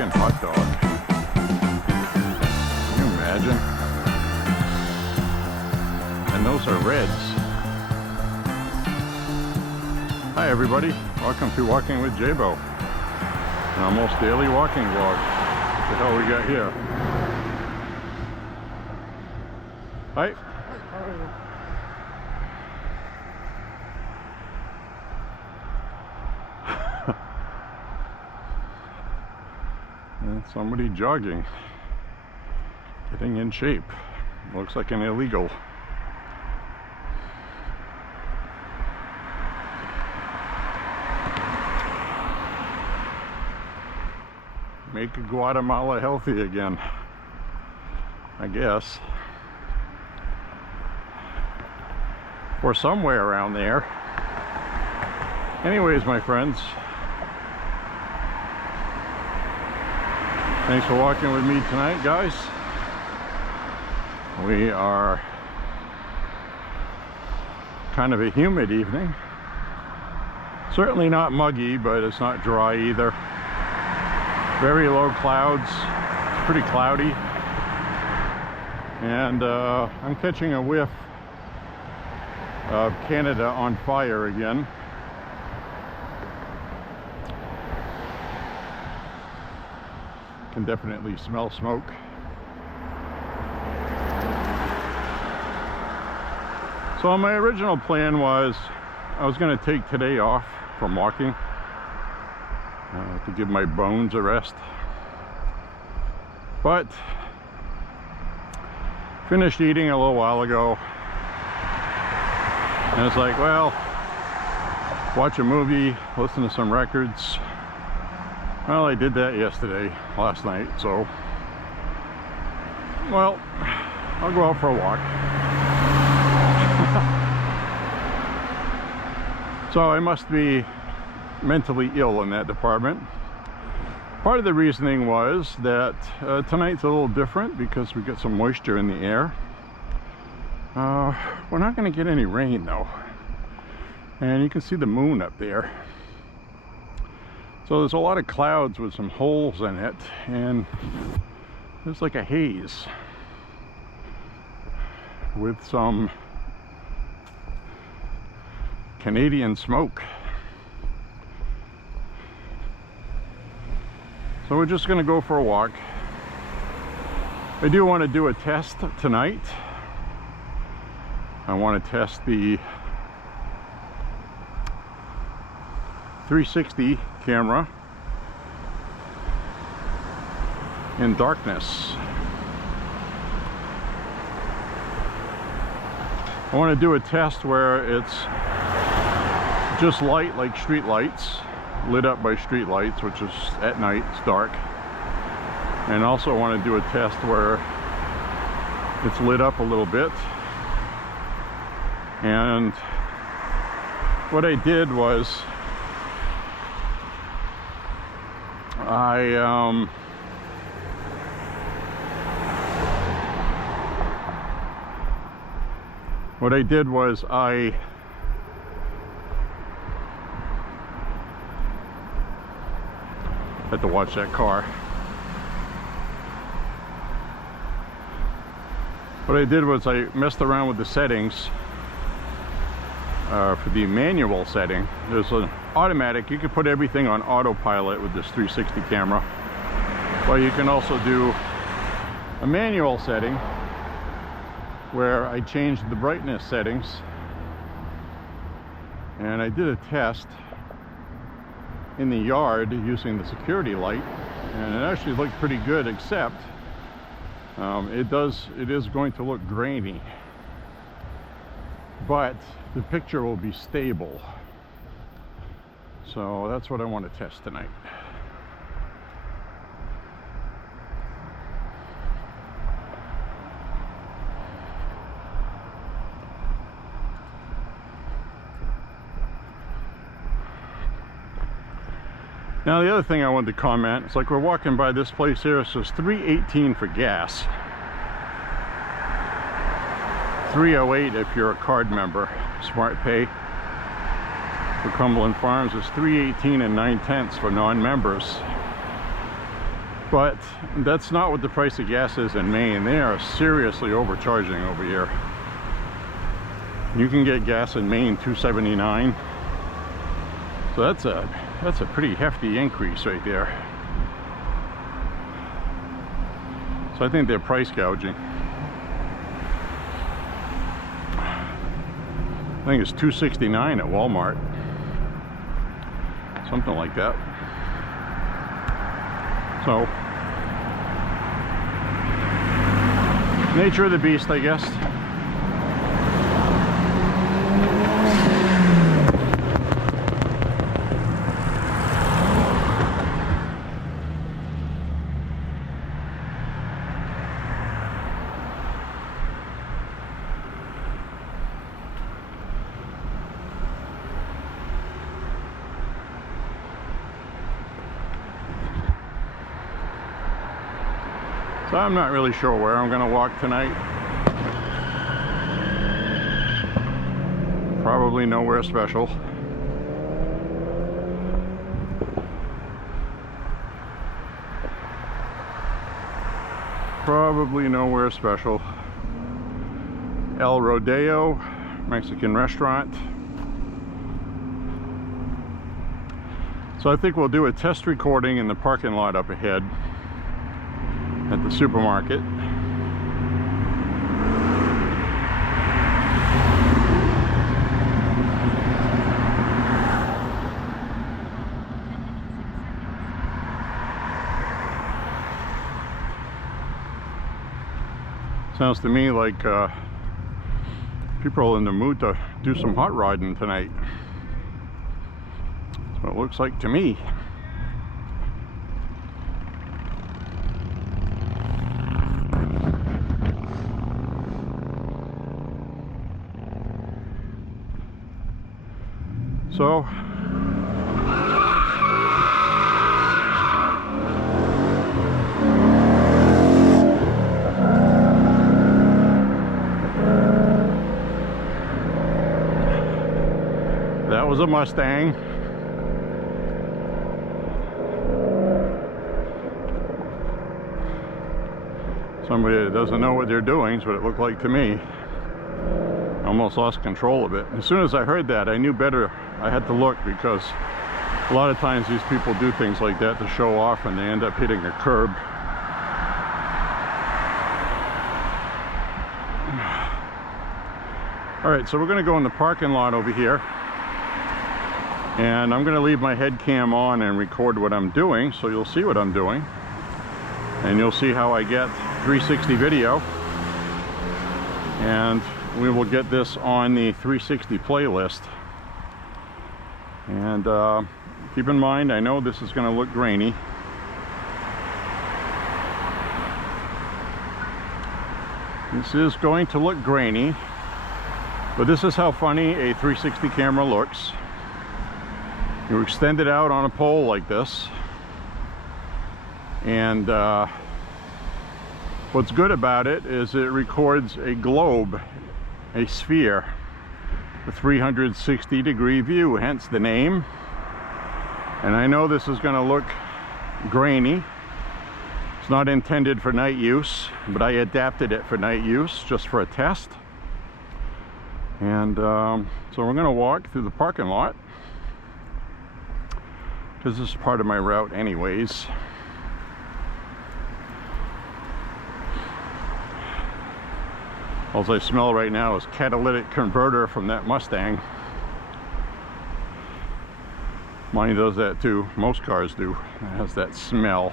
chicken hot dog. Can you imagine? And those are reds. Hi everybody, welcome to Walking with J.Beau. An almost daily walking vlog. What the hell we got here? Hi. How are you? And somebody jogging, getting in shape. Looks like an illegal. Make Guatemala healthy again, I guess. Or somewhere around there. Anyways, my friends, thanks for walking with me tonight, guys. We are kind of a humid evening. Certainly not muggy, but it's not dry either. Very low clouds. It's pretty cloudy. And I'm catching a whiff of Canada on fire again. Can definitely smell smoke. So my original plan was I was going to take today off from walking to give my bones a rest, but finished eating a little while ago and it's like, well, watch a movie, listen to some records. Well, I did that last night, so, well, I'll go out for a walk. So I must be mentally ill in that department. Part of the reasoning was that tonight's a little different because we get some moisture in the air. We're not going to get any rain though, and you can see the moon up there. So there's a lot of clouds with some holes in it, and there's like a haze with some Canadian smoke. So we're just going to go for a walk. I do want to do a test tonight. I want to test the 360 camera in darkness. I want to do a test where it's just light, like street lights, lit up by street lights, which is at night, it's dark. And also want to do a test where it's lit up a little bit. And what I did was I had to watch that car. What I did was I messed around with the settings for the manual setting. There's an automatic. You can put everything on autopilot with this 360 camera, but you can also do a manual setting where I changed the brightness settings, and I did a test in the yard using the security light, and it actually looked pretty good, except it is going to look grainy, but the picture will be stable. So that's what I want to test tonight. Now the other thing I wanted to comment, it's like we're walking by this place here, it says $3.18 for gas. $3.08 if you're a card member. Smart Pay for Cumberland Farms is $3.18 and 9/10 for non-members. But that's not what the price of gas is in Maine. They are seriously overcharging over here. You can get gas in Maine $2.79. So that's a pretty hefty increase right there. So I think they're price gouging. I think it's $2.69 at Walmart. Something like that. So, nature of the beast, I guess. So I'm not really sure where I'm going to walk tonight. Probably nowhere special. Probably nowhere special. El Rodeo, Mexican restaurant. So I think we'll do a test recording in the parking lot up ahead at the supermarket. Sounds to me like people are in the mood to do some hot rodding tonight. That's what it looks like to me. So that was a Mustang. Somebody that doesn't know what they're doing is what it looked like to me. Almost lost control of it. As soon as I heard that, I knew better. I had to look, because a lot of times these people do things like that to show off and they end up hitting a curb. All right, so we're going to go in the parking lot over here, and I'm going to leave my head cam on and record what I'm doing, so you'll see what I'm doing, and you'll see how I get 360 video, and we will get this on the 360 playlist. And keep in mind, I know this is going to look grainy. This is going to look grainy, but this is how funny a 360 camera looks. You extend it out on a pole like this, and what's good about it is it records a globe, a sphere, a 360-degree view, hence the name. And I know this is going to look grainy. It's not intended for night use, but I adapted it for night use just for a test. And so we're going to walk through the parking lot, because this is part of my route anyways. All I smell right now is catalytic converter from that Mustang. Mine does that too. Most cars do. It has that smell.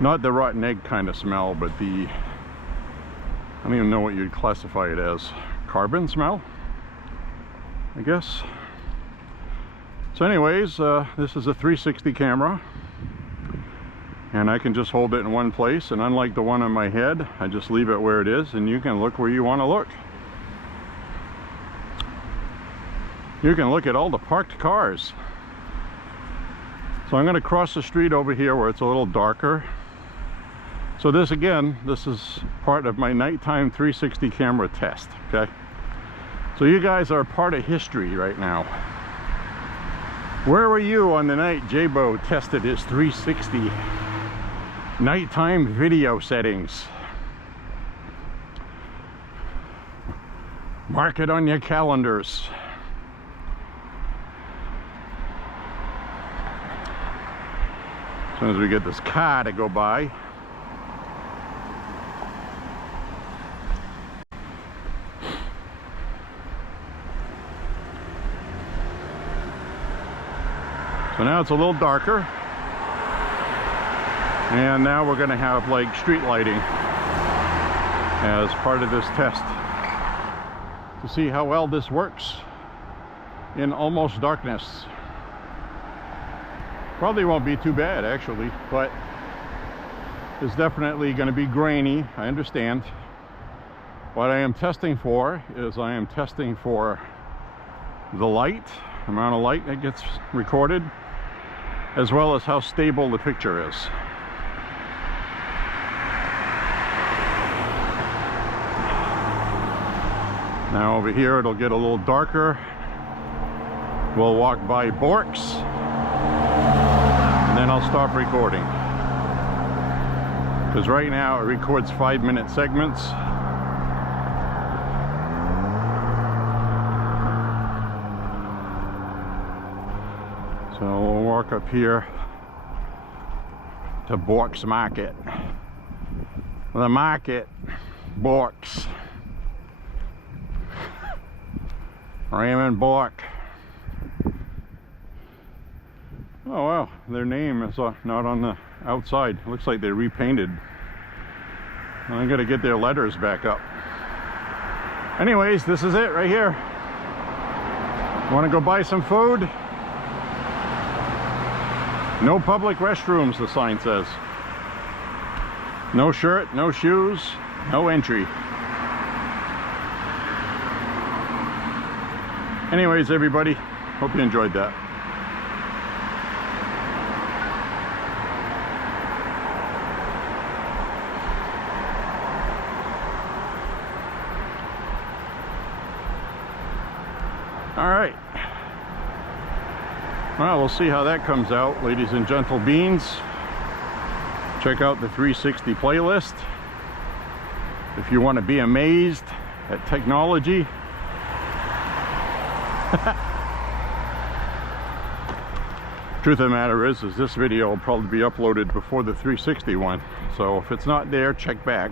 Not the rotten egg kind of smell, but the, I don't even know what you'd classify it as. Carbon smell, I guess. So anyways, this is a 360 camera, and I can just hold it in one place, and unlike the one on my head, I just leave it where it is, and you can look where you want to look. You can look at all the parked cars. So I'm going to cross the street over here where it's a little darker. So this, again, this is part of my nighttime 360 camera test, okay? So you guys are part of history right now. Where were you on the night J.Beau tested his 360 Nighttime video settings. Mark it on your calendars. As soon as we get this car to go by. So now it's a little darker, and now we're going to have like street lighting as part of this test to see how well this works in almost darkness. Probably won't be too bad actually, but it's definitely going to be grainy, I understand. What I am testing for is I am testing for the light, amount of light that gets recorded, as well as how stable the picture is. Now over here it'll get a little darker. We'll walk by Borks, and then I'll stop recording. Because right now it records 5-minute segments. So we'll walk up here to Borks Market. The market, Borks. Raymond Bork. Oh wow, their name is not on the outside. Looks like they repainted. I gotta get their letters back up. Anyways, this is it right here. Want to go buy some food? No public restrooms, the sign says. No shirt, no shoes, no entry. Anyways, everybody, hope you enjoyed that. All right. Well, we'll see how that comes out, ladies and gentle beans. Check out the 360 playlist if you want to be amazed at technology. Truth of the matter is this video will probably be uploaded before the 360 one. So if it's not there, check back.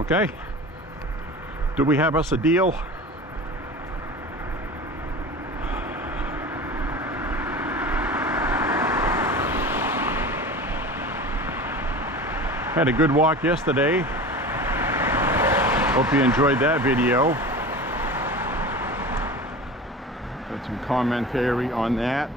Okay? Do we have us a deal? Had a good walk yesterday. Hope you enjoyed that video. Got some commentary on that.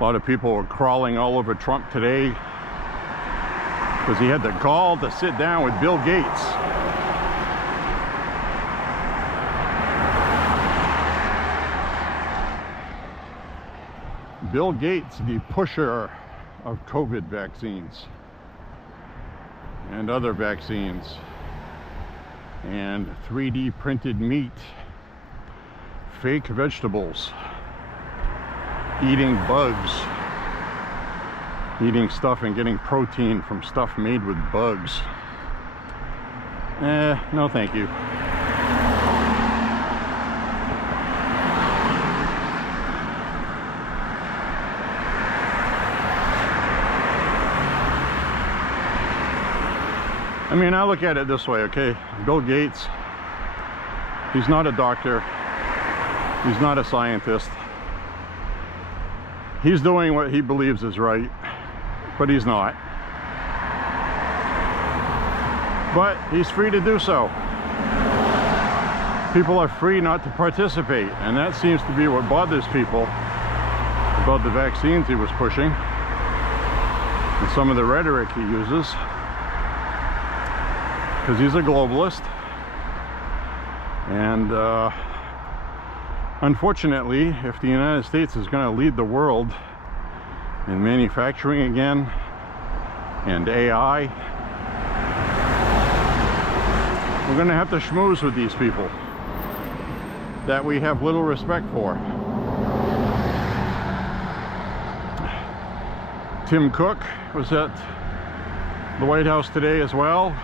A lot of people were crawling all over Trump today because he had the gall to sit down with Bill Gates. Bill Gates, the pusher of COVID vaccines and other vaccines and 3D printed meat, fake vegetables, eating bugs, eating stuff and getting protein from stuff made with bugs. No thank you. I mean, I look at it this way, okay? Bill Gates, he's not a doctor, he's not a scientist. He's doing what he believes is right, but he's not. But he's free to do so. People are free not to participate, and that seems to be what bothers people about the vaccines he was pushing and some of the rhetoric he uses, because he's a globalist, and Unfortunately, if the United States is going to lead the world in manufacturing again and AI, we're going to have to schmooze with these people that we have little respect for. Tim Cook was at the White House today as well.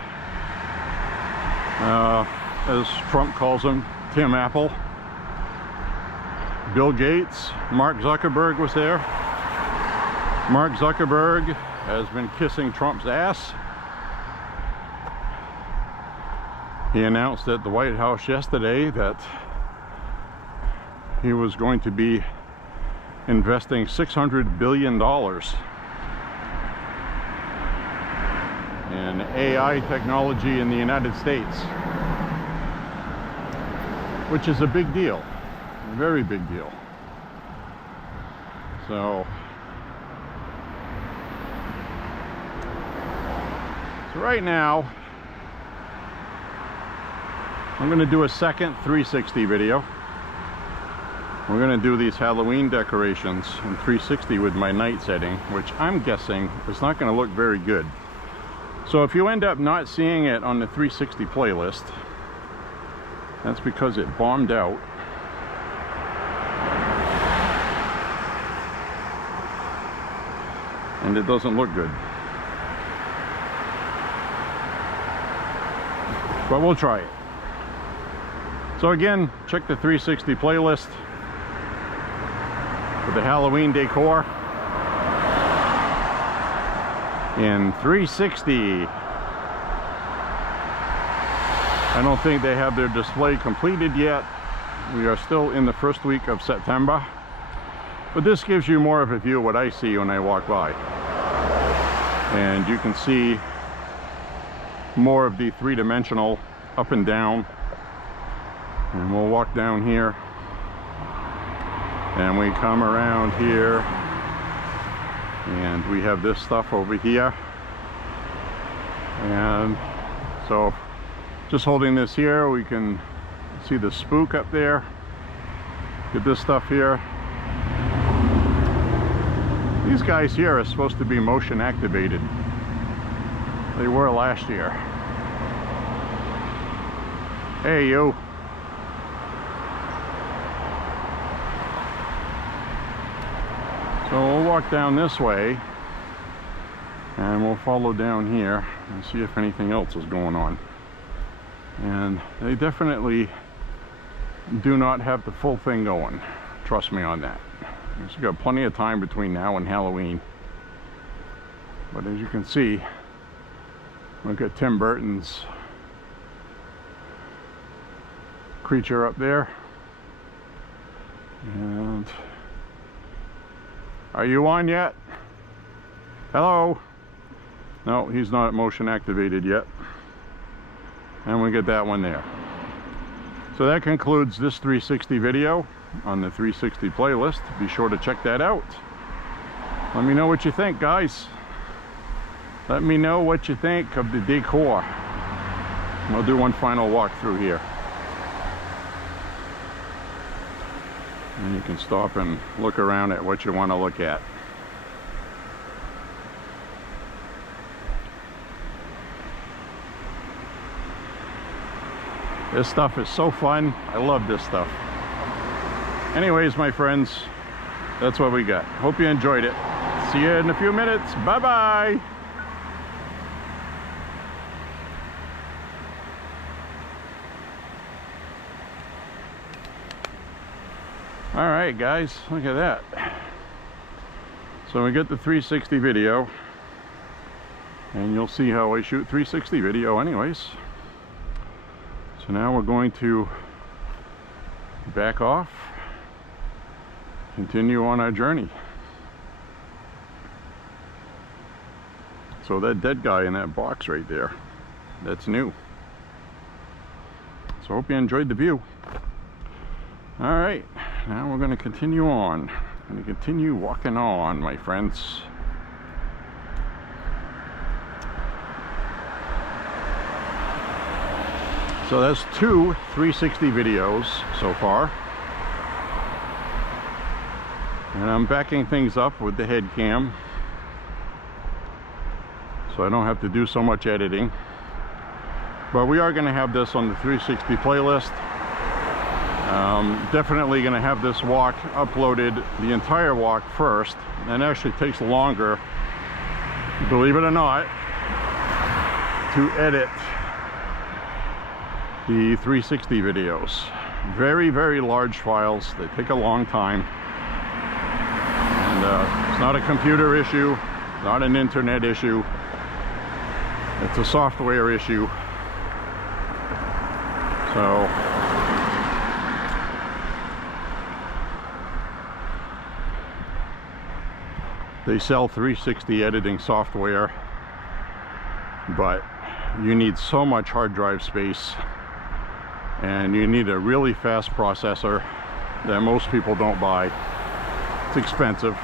As Trump calls him, Tim Apple. Bill Gates, Mark Zuckerberg was there. Mark Zuckerberg has been kissing Trump's ass. He announced at the White House yesterday that he was going to be investing $600 billion in AI technology in the United States, which is a big deal, a very big deal. So right now, I'm going to do a second 360 video. We're going to do these Halloween decorations in 360 with my night setting, which I'm guessing is not going to look very good. So if you end up not seeing it on the 360 playlist, that's because it bombed out. And it doesn't look good. But we'll try it. So again, check the 360 playlist for the Halloween decor in 360. I don't think they have their display completed yet. We are still in the first week of September, but this gives you more of a view of what I see when I walk by, and you can see more of the three-dimensional up and down. And we'll walk down here and we come around here and we have this stuff over here. And so just holding this here, we can see the spook up there. Get this stuff here. These guys here are supposed to be motion activated. They were last year. Hey, you. So we'll walk down this way and we'll follow down here and see if anything else is going on. And they definitely do not have the full thing going. Trust me on that. We've got plenty of time between now and Halloween. But as you can see, look at Tim Burton's creature up there. And are you on yet? Hello? No, he's not motion activated yet. And we get that one there. So that concludes this 360 video on the 360 playlist. Be sure to check that out. Let me know what you think, guys. Let me know what you think of the decor. I'll do one final walk through here. And you can stop and look around at what you want to look at. This stuff is so fun. I love this stuff. Anyways, my friends, that's what we got. Hope you enjoyed it. See you in a few minutes. Bye-bye. All right, guys, look at that. So we get the 360 video, and you'll see how I shoot 360 video anyways. So now we're going to back off, continue on our journey. So that dead guy in that box right there, that's new. So hope you enjoyed the view. All right, now we're going to continue on. I'm going to continue walking on, my friends. So that's two 360 videos so far. And I'm backing things up with the head cam, so I don't have to do so much editing. But we are going to have this on the 360 playlist. Definitely going to have this walk uploaded, the entire walk first. And it actually takes longer, believe it or not, to edit the 360 videos. Very, very large files. They take a long time. And it's not a computer issue, not an internet issue. It's a software issue. So they sell 360 editing software, but you need so much hard drive space, and you need a really fast processor that most people don't buy. It's expensive.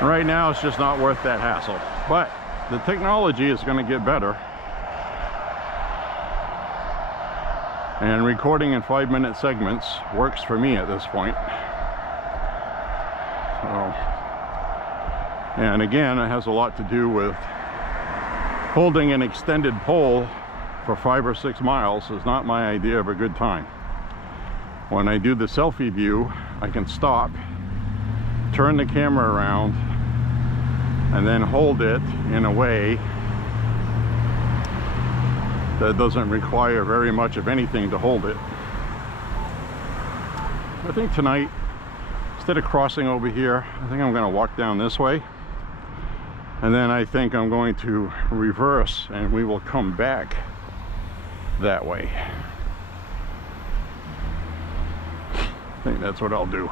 Right now it's just not worth that hassle, but the technology is going to get better, and recording in 5-minute segments works for me at this point. So, and again, it has a lot to do with holding an extended pole for 5 or 6 miles is not my idea of a good time. When I do the selfie view, I can stop, turn the camera around, and then hold it in a way that doesn't require very much of anything to hold it. I think tonight, instead of crossing over here, I think I'm going to walk down this way. And then I think I'm going to reverse and we will come back that way. I think that's what I'll do.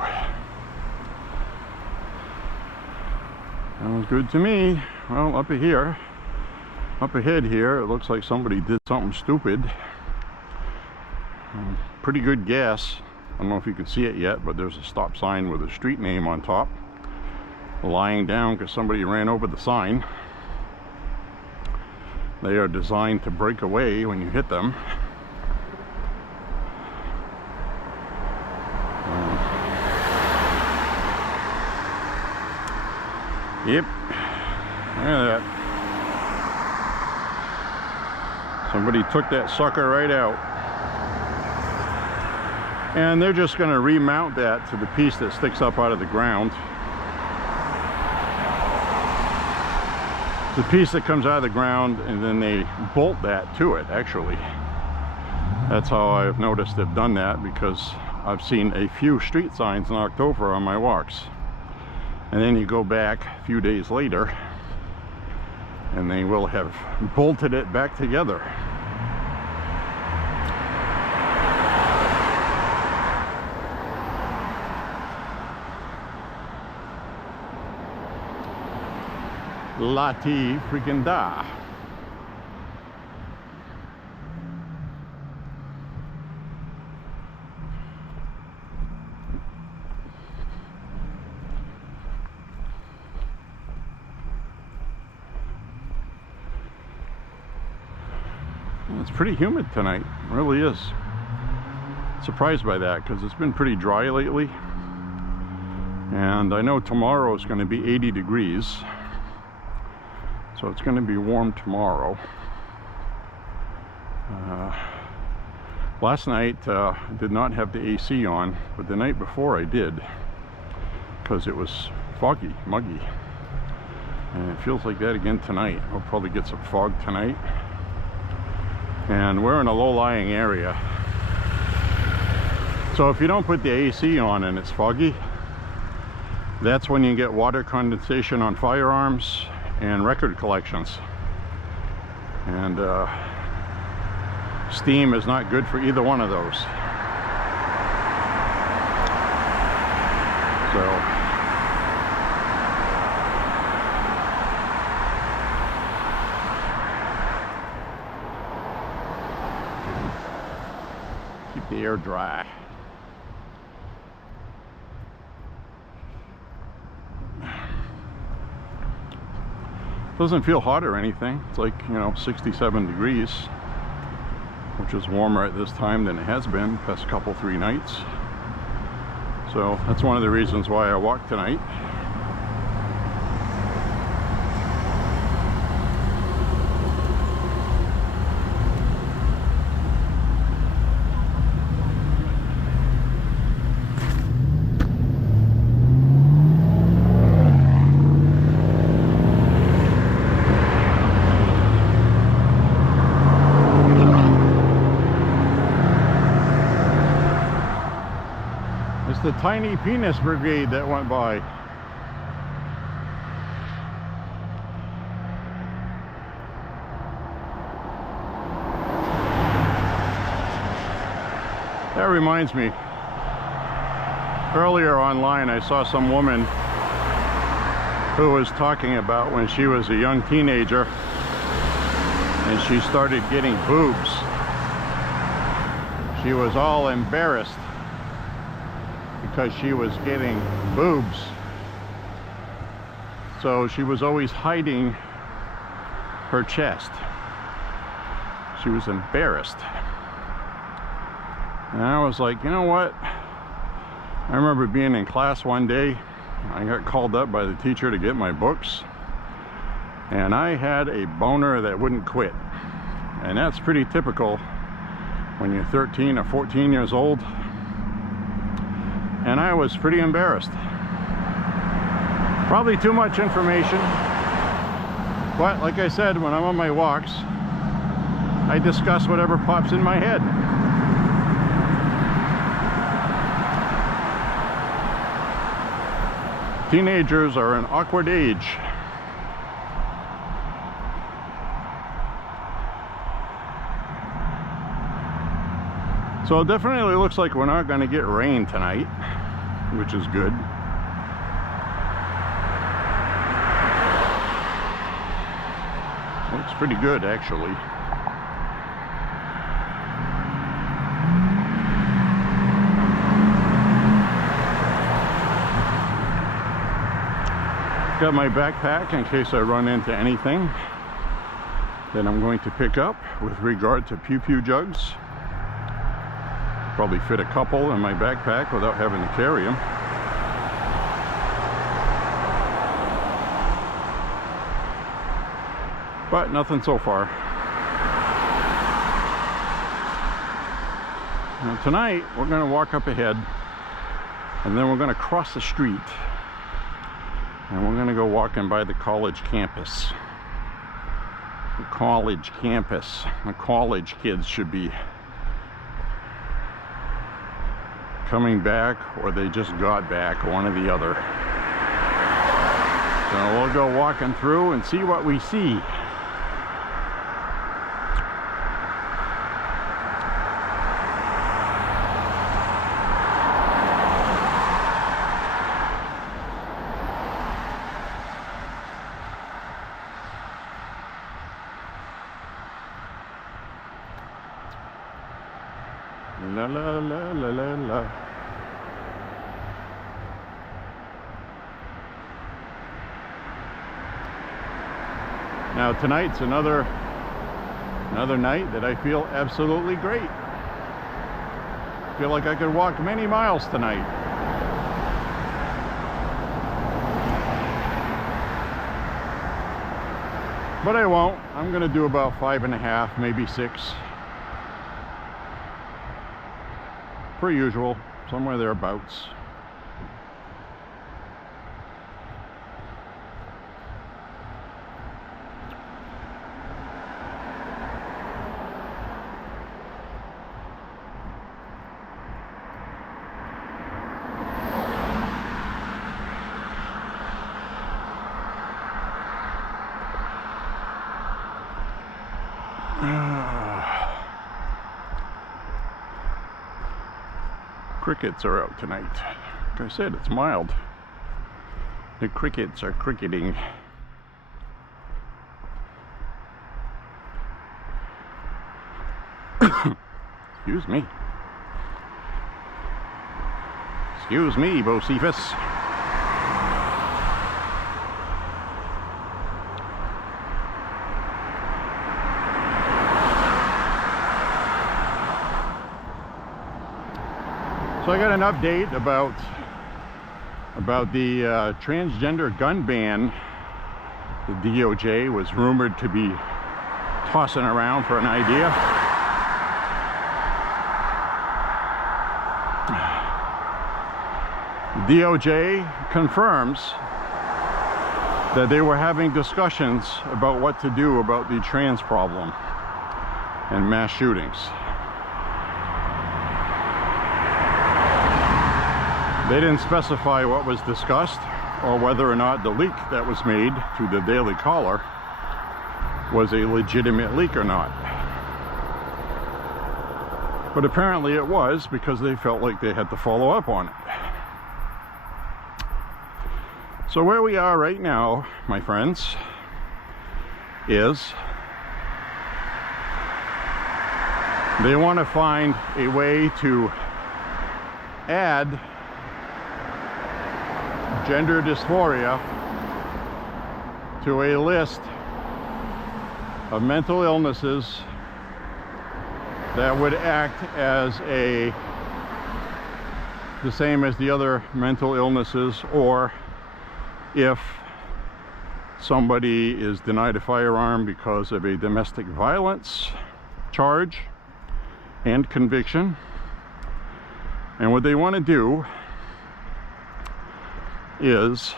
Sounds good to me. Well, up ahead here, it looks like somebody did something stupid. Pretty good guess. I don't know if you can see it yet, but there's a stop sign with a street name on top, lying down because somebody ran over the sign. They are designed to break away when you hit them. Yep, look at that. Somebody took that sucker right out. And they're just going to remount that to the piece that sticks up out of the ground. The piece that comes out of the ground, and then they bolt that to it, actually. That's how I've noticed they've done that, because I've seen a few street signs in October on my walks. And then you go back a few days later, and they will have bolted it back together. Lati freaking da. It's pretty humid tonight, it really is. Surprised by that, because it's been pretty dry lately. And I know tomorrow is going to be 80 degrees. So it's going to be warm tomorrow. Last night I did not have the AC on, but the night before I did, because it was foggy, muggy. And it feels like that again tonight. We'll probably get some fog tonight. And we're in a low-lying area. So if you don't put the AC on and it's foggy, that's when you get water condensation on firearms and record collections. And steam is not good for either one of those. So keep the air dry. Doesn't feel hot or anything. It's like, 67 degrees, which is warmer at this time than it has been the past couple, 3 nights. So So that's one of the reasons why I walked tonight. It's the Tiny Penis Brigade that went by. That reminds me, earlier online I saw some woman who was talking about when she was a young teenager and she started getting boobs. She was all embarrassed because she was getting boobs. So she was always hiding her chest. She was embarrassed. And I was like, you know what? I remember being in class one day. I got called up by the teacher to get my books. And I had a boner that wouldn't quit. And that's pretty typical when you're 13 or 14 years old. And I was pretty embarrassed. Probably too much information. But like I said, when I'm on my walks, I discuss whatever pops in my head. Teenagers are an awkward age. So it definitely looks like we're not going to get rain tonight, which is good. Looks pretty good, actually. Got my backpack in case I run into anything that I'm going to pick up with regard to pew-pew jugs. Probably fit a couple in my backpack without having to carry them. But nothing so far. Now tonight we're going to walk up ahead and then we're going to cross the street and we're going to go walking by the college campus. The college campus. The college kids should be coming back, or they just got back, one or the other. So we'll go walking through and see what we see. La la la la la la. Now tonight's another night that I feel absolutely great. I feel like I could walk many miles tonight. But I won't. I'm gonna do about 5.5, maybe 6. Per usual, somewhere thereabouts. Crickets are out tonight. Like I said, it's mild. The crickets are cricketing. Excuse me. Excuse me, Bocephus. So I got an update about about the transgender gun ban the DOJ was rumored to be tossing around for an idea. The DOJ confirms that they were having discussions about what to do about the trans problem and mass shootings. They didn't specify what was discussed or whether or not the leak that was made to the Daily Caller was a legitimate leak or not. But apparently it was, because they felt like they had to follow up on it. So where we are right now, my friends, is they want to find a way to add gender dysphoria to a list of mental illnesses that would act as the same as the other mental illnesses, or if somebody is denied a firearm because of a domestic violence charge and conviction. And what they want to do is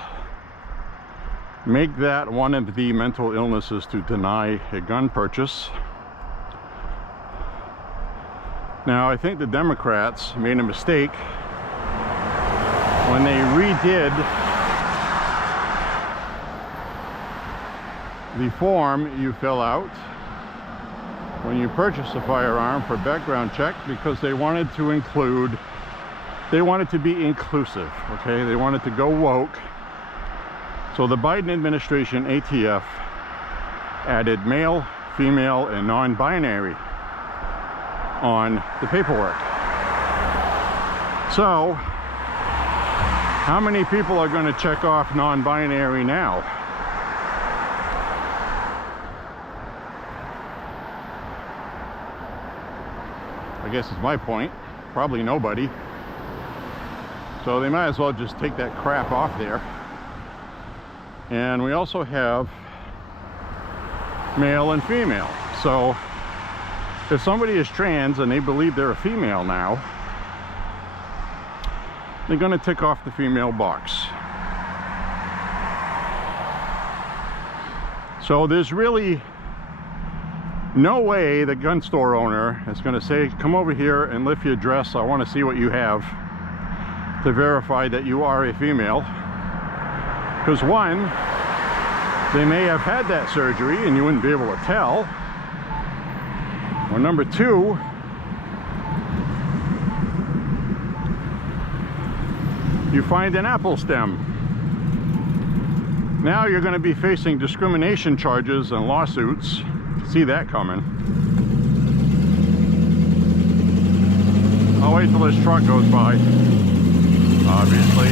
make that one of the mental illnesses to deny a gun purchase. Now, I think the Democrats made a mistake when they redid the form you fill out when you purchase a firearm for background check, because they wanted to include, they wanted to be inclusive, okay? They wanted to go woke. So the Biden administration, ATF, added male, female, and non-binary on the paperwork. So, how many people are going to check off non-binary now? I guess is my point. Probably nobody. So they might as well just take that crap off there. And we also have male and female. So if somebody is trans and they believe they're a female now, they're going to tick off the female box. So there's really no way the gun store owner is going to say, come over here and lift your dress, I want to see what you have, to verify that you are a female. Because one, they may have had that surgery and you wouldn't be able to tell. Or number two, you find an apple stem. Now you're going to be facing discrimination charges and lawsuits. See that coming. I'll wait till this truck goes by, obviously.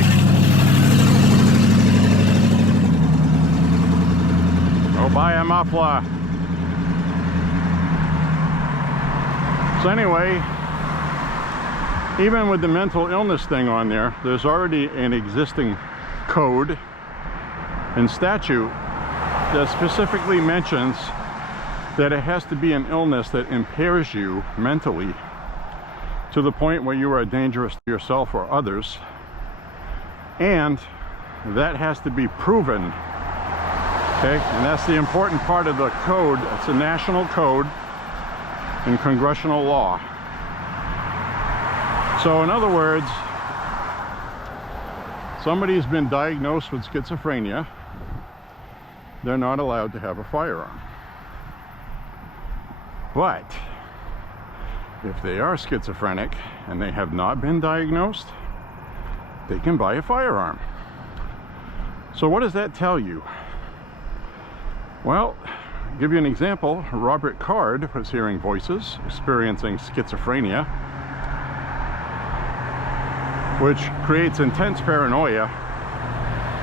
Go buy a muffler. So anyway, even with the mental illness thing on there, there's already an existing code and statute that specifically mentions that it has to be an illness that impairs you mentally to the point where you are dangerous to yourself or others, and that has to be proven. Okay, and that's the important part of the code. It's a national code in congressional law. So in other words, somebody's been diagnosed with schizophrenia, they're not allowed to have a firearm. But if they are schizophrenic and they have not been diagnosed, they can buy a firearm. So what does that tell you? Well, I'll give you an example. Robert Card was hearing voices, experiencing schizophrenia, which creates intense paranoia,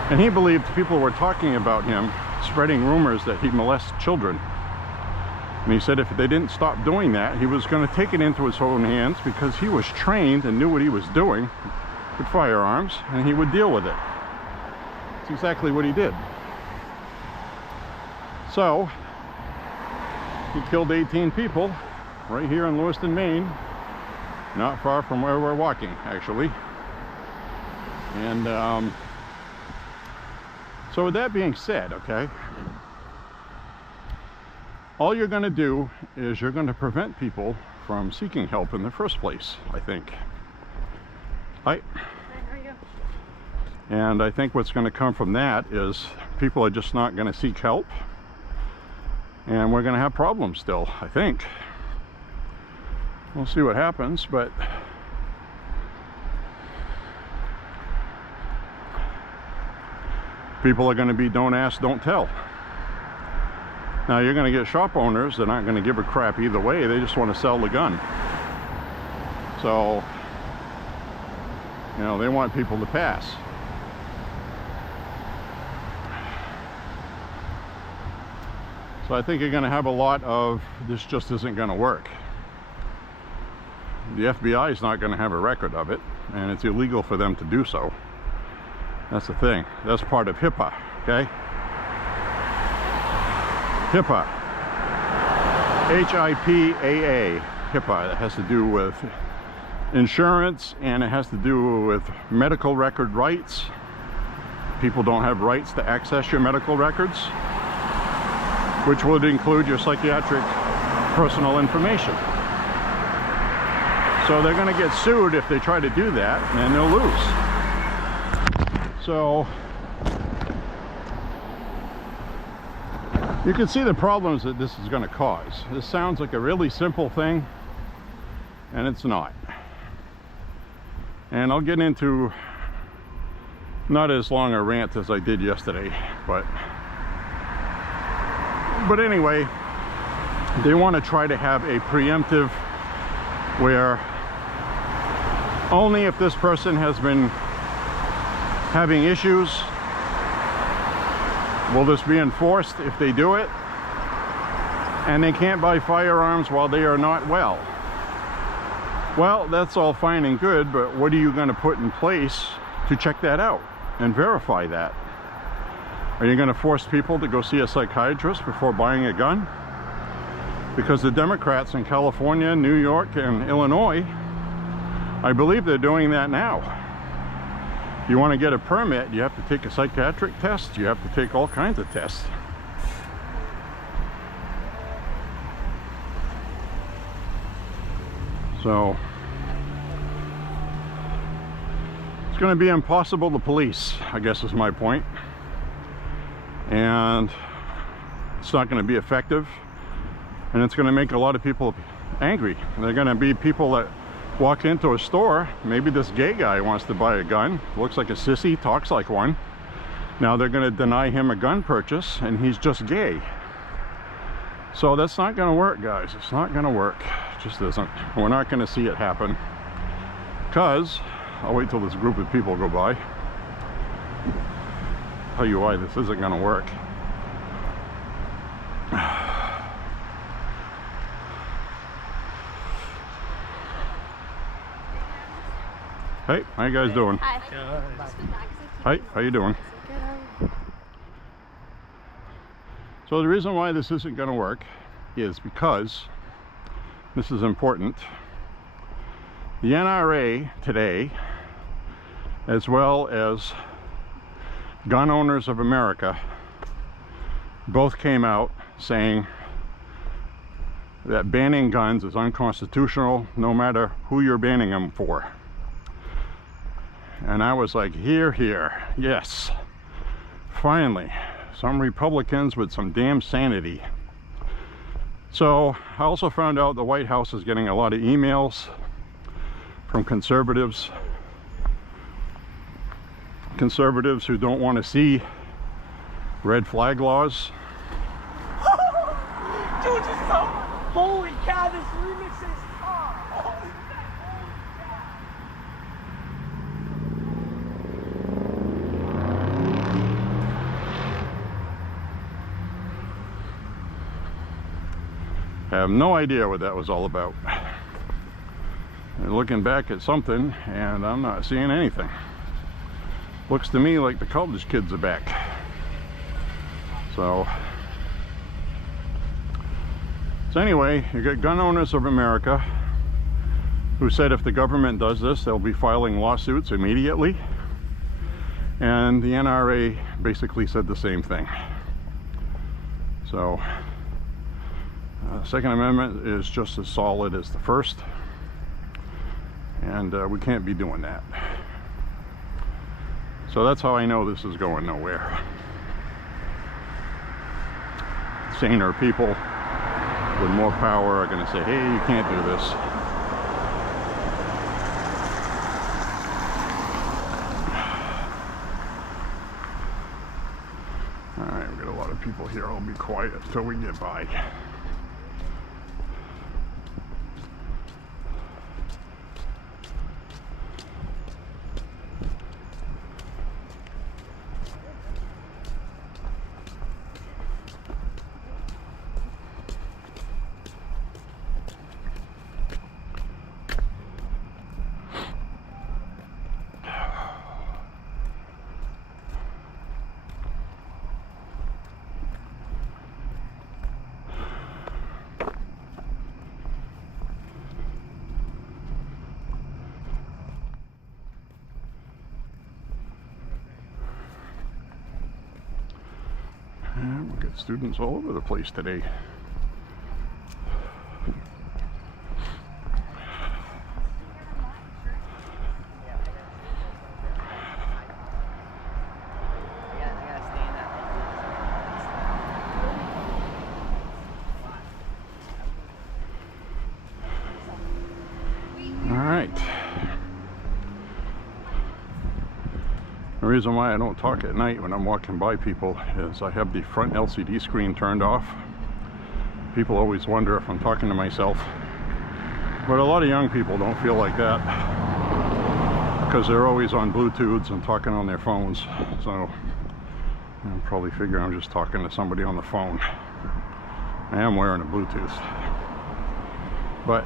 and he believed people were talking about him, spreading rumors that he molests children. And he said if they didn't stop doing that, he was going to take it into his own hands, because he was trained and knew what he was doing with firearms, and he would deal with it. That's exactly what he did. So he killed 18 people right here in Lewiston, Maine, not far from where we're walking, actually. And so with that being said, okay, all you're going to do is you're going to prevent people from seeking help in the first place, I think. Hi. Hi, how are you? And I think what's going to come from that is people are just not going to seek help, and we're going to have problems still, I think. We'll see what happens, but people are going to be don't ask, don't tell. Now you're going to get shop owners that aren't going to give a crap either way. They just want to sell the gun. So, you know, they want people to pass. So I think you're going to have a lot of, this just isn't going to work. The FBI is not going to have a record of it, and it's illegal for them to do so. That's the thing. That's part of HIPAA, okay? HIPAA. H-I-P-A-A. HIPAA. That has to do with insurance, and it has to do with medical record rights. People don't have rights to access your medical records, which would include your psychiatric personal information. So they're going to get sued if they try to do that, and they'll lose. So you can see the problems that this is going to cause. This sounds like a really simple thing, and it's not. And I'll get into not as long a rant as I did yesterday, but anyway, they want to try to have a preemptive where only if this person has been having issues will this be enforced if they do it, and they can't buy firearms while they are not well. Well, that's all fine and good, but what are you going to put in place to check that out and verify that? Are you going to force people to go see a psychiatrist before buying a gun? Because the Democrats in California, New York, and Illinois, I believe they're doing that now. You want to get a permit, you have to take a psychiatric test, you have to take all kinds of tests. So it's going to be impossible to police, I guess is my point. And it's not going to be effective, and it's going to make a lot of people angry. They're going to be people that walk into a store, maybe this gay guy wants to buy a gun, looks like a sissy, talks like one. Now they're going to deny him a gun purchase, and he's just gay. So that's not going to work, guys. It's not going to work. It just isn't. We're not going to see it happen, because I'll wait till this group of people go by. Tell you why this isn't going to work. Hey, how you guys doing? Hi. Hi, how you doing? So the reason why this isn't going to work is because, this is important, the NRA today, as well as Gun Owners of America, both came out saying that banning guns is unconstitutional no matter who you're banning them for. And I was like, hear, hear, yes, finally, some Republicans with some damn sanity. So I also found out the White House is getting a lot of emails from conservatives who don't want to see red flag laws. Dude, just so, holy cow, this remix is I have no idea what that was all about. I'm looking back at something and I'm not seeing anything. looks to me like the college kids are back. So anyway, you got Gun Owners of America who said if the government does this, they'll be filing lawsuits immediately. And the NRA basically said the same thing. So Second Amendment is just as solid as the First, and we can't be doing that. So that's how I know this is going nowhere. Saner people with more power are going to say, hey, you can't do this. Alright, we've got a lot of people here. I'll be quiet until we get by. And we've got students all over the place today. All right. The reason why I don't talk at night when I'm walking by people is I have the front LCD screen turned off. People always wonder if I'm talking to myself, but a lot of young people don't feel like that because they're always on Bluetooths and talking on their phones. So I'll probably figure I'm just talking to somebody on the phone. I am wearing a Bluetooth, but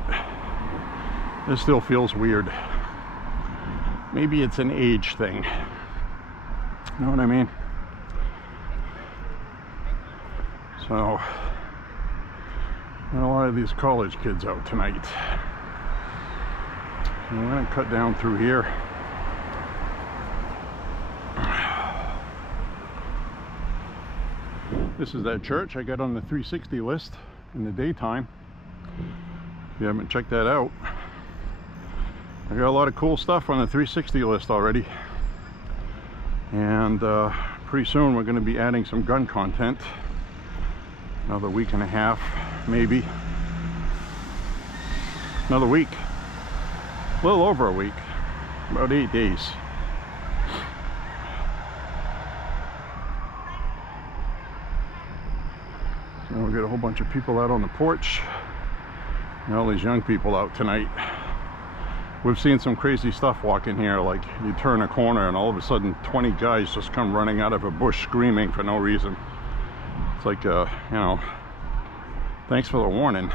it still feels weird. Maybe it's an age thing. You know what I mean? So, got a lot of these college kids out tonight. And we're gonna cut down through here. This is that church I got on the 360 list in the daytime. If you haven't checked that out, I got a lot of cool stuff on the 360 list already. And pretty soon we're going to be adding some gun content. Another week and a half, maybe. Another week. A little over a week. About 8 days. So we got a whole bunch of people out on the porch. And all these young people out tonight. We've seen some crazy stuff walking here, like you turn a corner and all of a sudden 20 guys just come running out of a bush screaming for no reason. It's like, you know, thanks for the warning.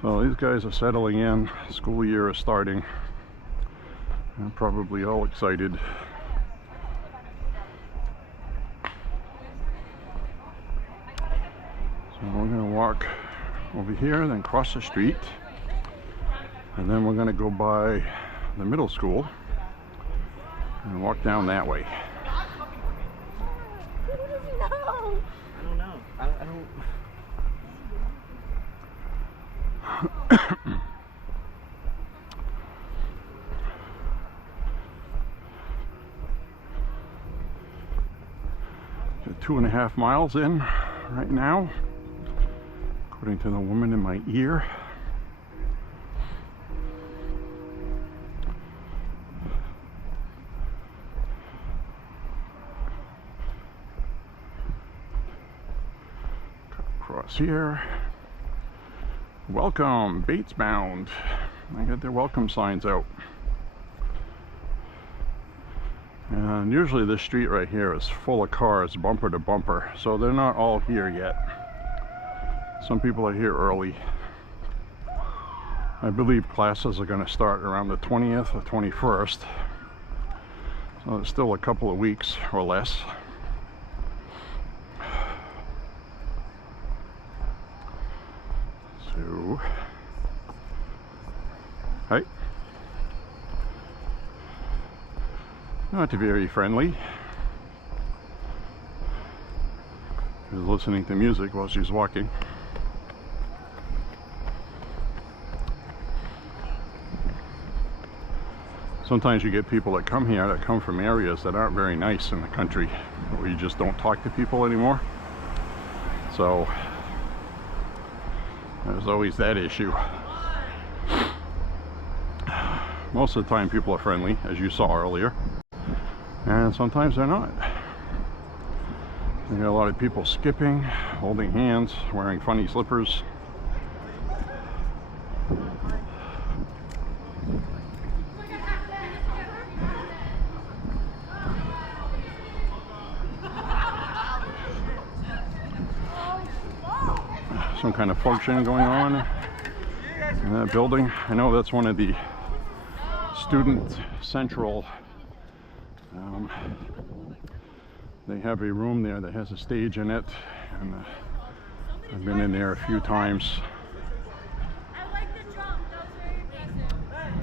So these guys are settling in, school year is starting. They're probably all excited. So we're gonna walk over here, then cross the street, and then we're going to go by the middle school and walk down that way. No. I don't know. I don't. Got 2.5 miles in right now, according to the woman in my ear. Cut across here. Welcome, Bates Bound. I got their welcome signs out. And usually this street right here is full of cars, bumper to bumper, so they're not all here yet. Some people are here early. I believe classes are going to start around the 20th or 21st. So it's still a couple of weeks or less. So, hi. Not very friendly. She's listening to music while she's walking. Sometimes you get people that come here that come from areas that aren't very nice in the country, where you just don't talk to people anymore. So there's always that issue. Most of the time people are friendly, as you saw earlier, and sometimes they're not. You got a lot of people skipping, holding hands, wearing funny slippers. Some kind of function going on in that building. I know that's one of the student central. They have a room there that has a stage in it, and I've been in there a few times. I like the drum. That was very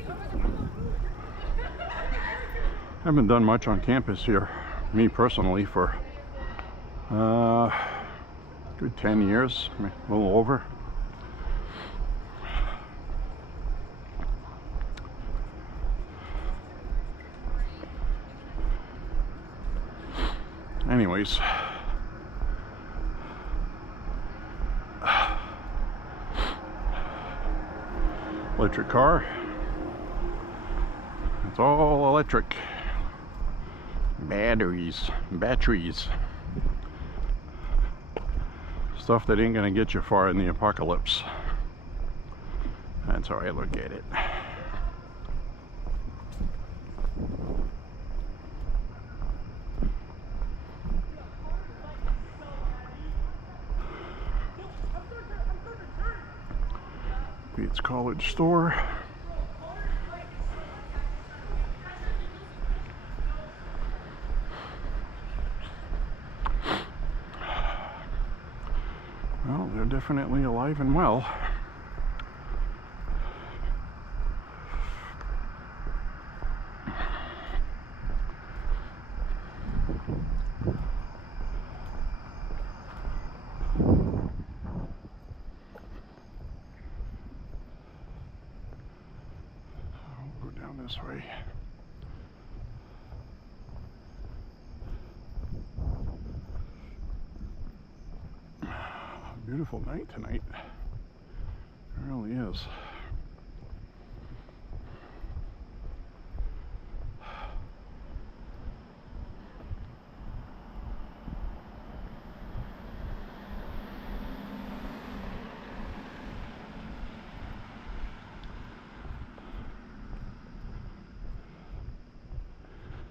impressive. I haven't done much on campus here, me personally, for good 10 years, a little over. Anyways, electric car. It's all electric. Batteries. Stuff that ain't gonna get you far in the apocalypse. That's how I look at it. Beats College Store. Well, they're definitely alive and well. I'll go down this way. Beautiful night tonight. It really is.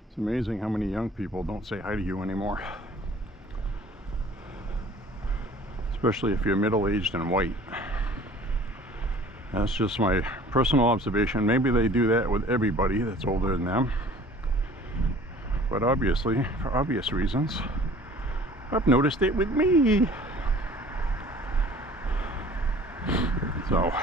It's amazing how many young people don't say hi to you anymore. Especially if you're middle-aged and white. That's just my personal observation. Maybe they do that with everybody that's older than them. But obviously, for obvious reasons, I've noticed it with me. So,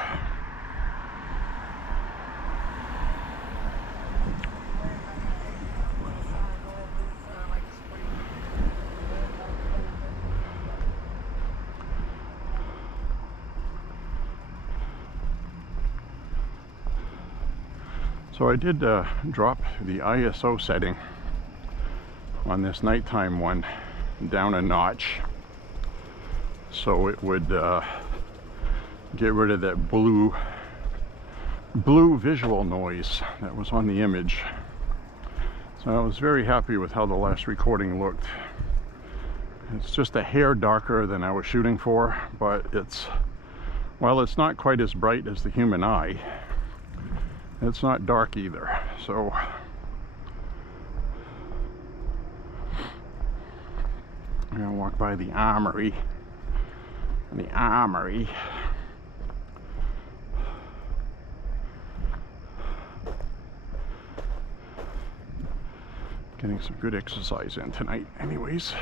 I did drop the ISO setting on this nighttime one down a notch, so it would get rid of that blue visual noise that was on the image. So I was very happy with how the last recording looked. It's just a hair darker than I was shooting for, but while it's not quite as bright as the human eye, it's not dark either. So I'm gonna walk by the armory. Getting some good exercise in tonight anyways.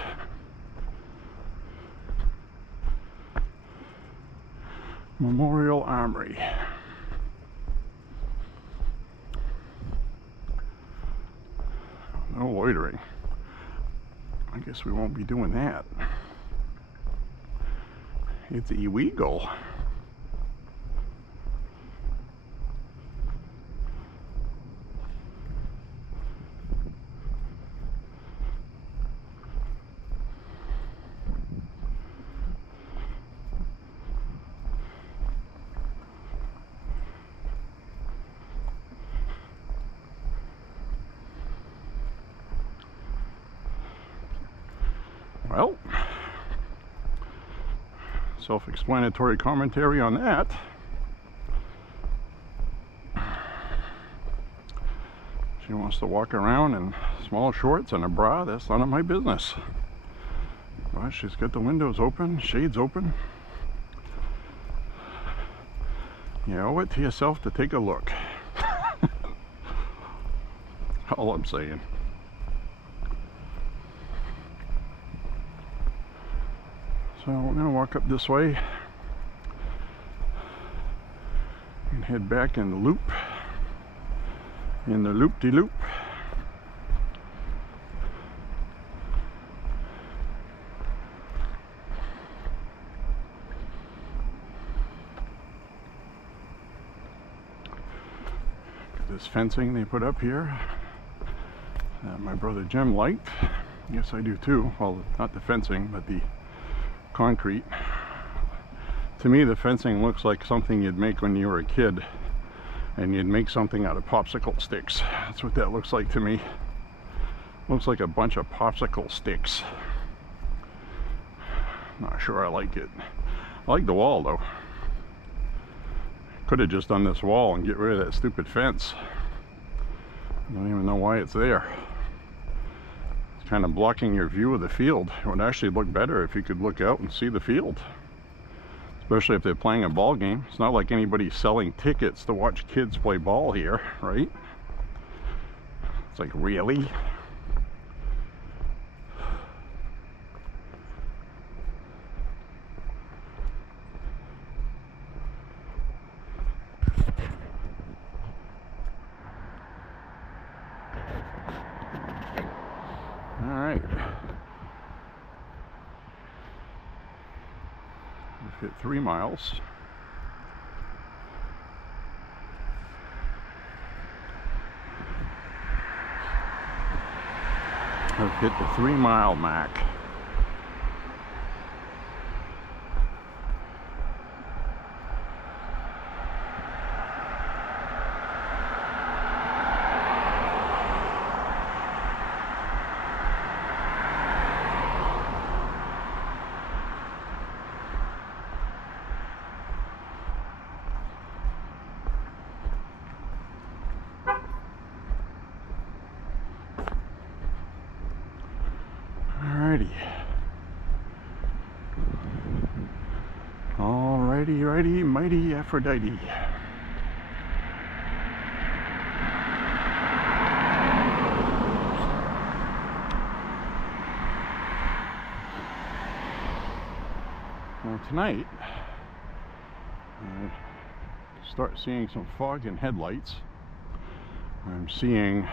Memorial Armory. No loitering. I guess we won't be doing that. It's illegal. Well, self-explanatory commentary on that. She wants to walk around in small shorts and a bra. That's none of my business. Well, she's got the windows open, shades open. You owe it to yourself to take a look. All I'm saying. So we're going to walk up this way and head back in the loop, in the loop-de-loop. This fencing they put up here that my brother Jim liked. Yes, I do too. Well, not the fencing, but the concrete. To me, the fencing looks like something you'd make when you were a kid and you'd make something out of popsicle sticks. That's what that looks like to me. Looks like a bunch of popsicle sticks. Not sure I like it. I like the wall though. Could have just done this wall and get rid of that stupid fence. I don't even know why it's there. Kind of blocking your view of the field. It would actually look better if you could look out and see the field, especially if they're playing a ball game. It's not like anybody's selling tickets to watch kids play ball here, right? It's like, really? All right. We've hit 3 miles. I've hit the 3-mile mark. Alrighty, righty, mighty Aphrodite. Now tonight, I start seeing some fog in headlights. I'm seeing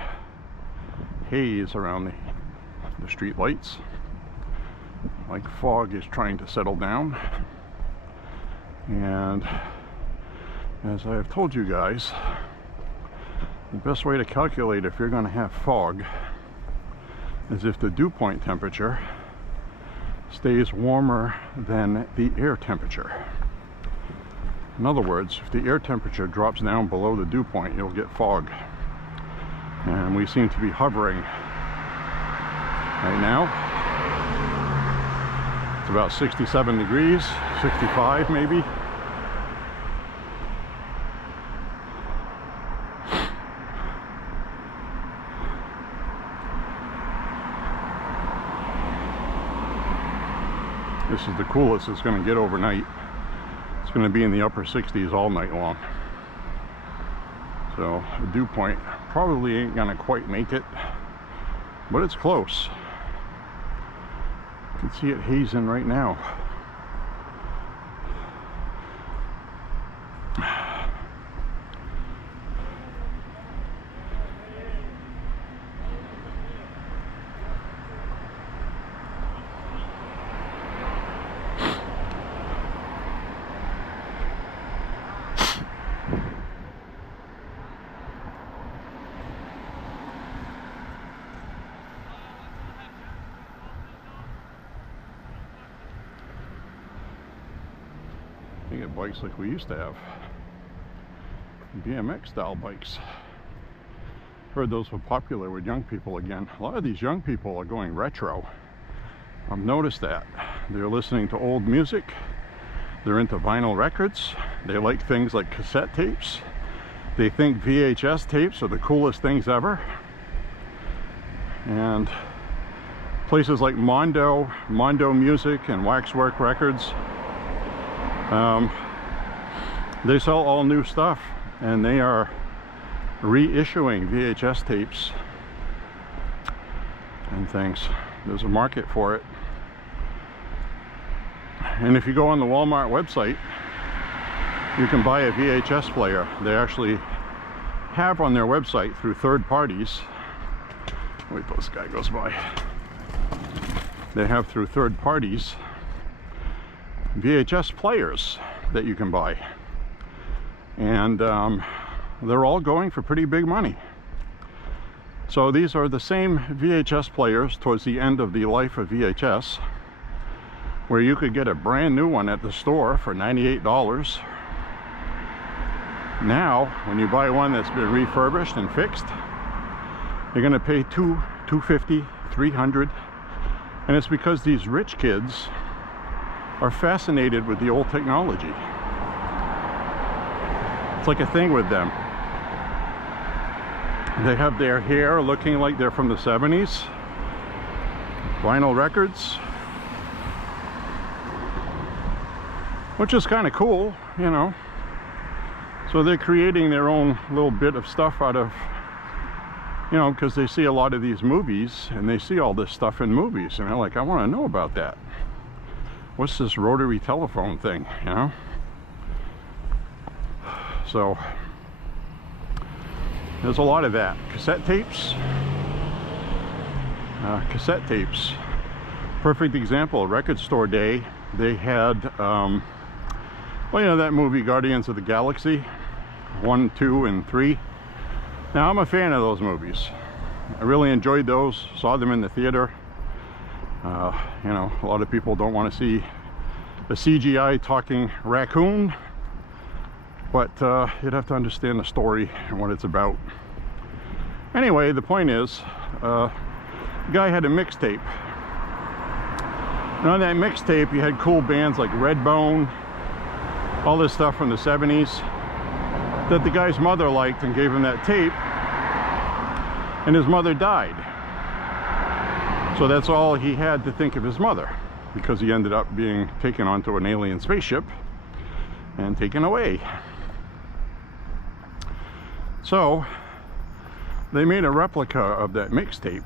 haze around the street lights. Like fog is trying to settle down. And as I have told you guys, the best way to calculate if you're going to have fog is if the dew point temperature stays warmer than the air temperature. In other words, if the air temperature drops down below the dew point, you'll get fog. And we seem to be hovering right now. It's about 67 degrees, 65 maybe. This is the coolest it's going to get overnight. It's going to be in the upper 60s all night long. So the dew point probably ain't going to quite make it but it's close. You can see it hazing right now. You get bikes like we used to have, BMX style bikes. Heard those were popular with young people again. A lot of these young people are going retro. I've noticed that. They're listening to old music. They're into vinyl records. They like things like cassette tapes. They think VHS tapes are the coolest things ever. And places like Mondo Music and Waxwork Records, they sell all new stuff, and they are reissuing VHS tapes and things. There's a market for it. And if you go on the Walmart website, you can buy a VHS player. They actually have on their website, through third parties, wait till this guy goes by, they have through third parties VHS players that you can buy, and they're all going for pretty big money. So these are the same VHS players towards the end of the life of VHS, where you could get a brand new one at the store for $98. Now when you buy one that's been refurbished and fixed, you're going to pay $250, $300, and it's because these rich kids are fascinated with the old technology. It's like a thing with them. They have their hair looking like they're from the 70s. Vinyl records, which is kind of cool, you know. So they're creating their own little bit of stuff out of, you know, because they see a lot of these movies and they see all this stuff in movies, and they're like, I want to know about that. What's this rotary telephone thing, you know? So there's a lot of that. Cassette tapes. Perfect example, Record Store Day. They had, well, you know that movie Guardians of the Galaxy 1, 2, and 3. Now I'm a fan of those movies. I really enjoyed those, saw them in the theater. You know, a lot of people don't want to see a CGI talking raccoon, but you'd have to understand the story and what it's about. Anyway, the point is, the guy had a mixtape. And on that mixtape, you had cool bands like Redbone, all this stuff from the 70s that the guy's mother liked and gave him that tape, and his mother died. So that's all he had to think of his mother, because he ended up being taken onto an alien spaceship and taken away. So they made a replica of that mixtape,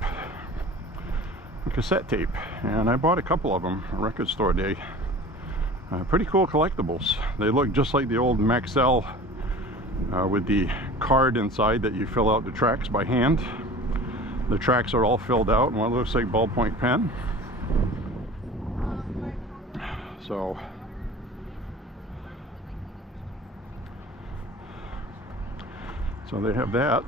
a cassette tape, and I bought a couple of them at Record Store Day. Pretty cool collectibles. They look just like the old Maxell with the card inside that you fill out the tracks by hand. The tracks are all filled out in what looks like ballpoint pen. So they have that.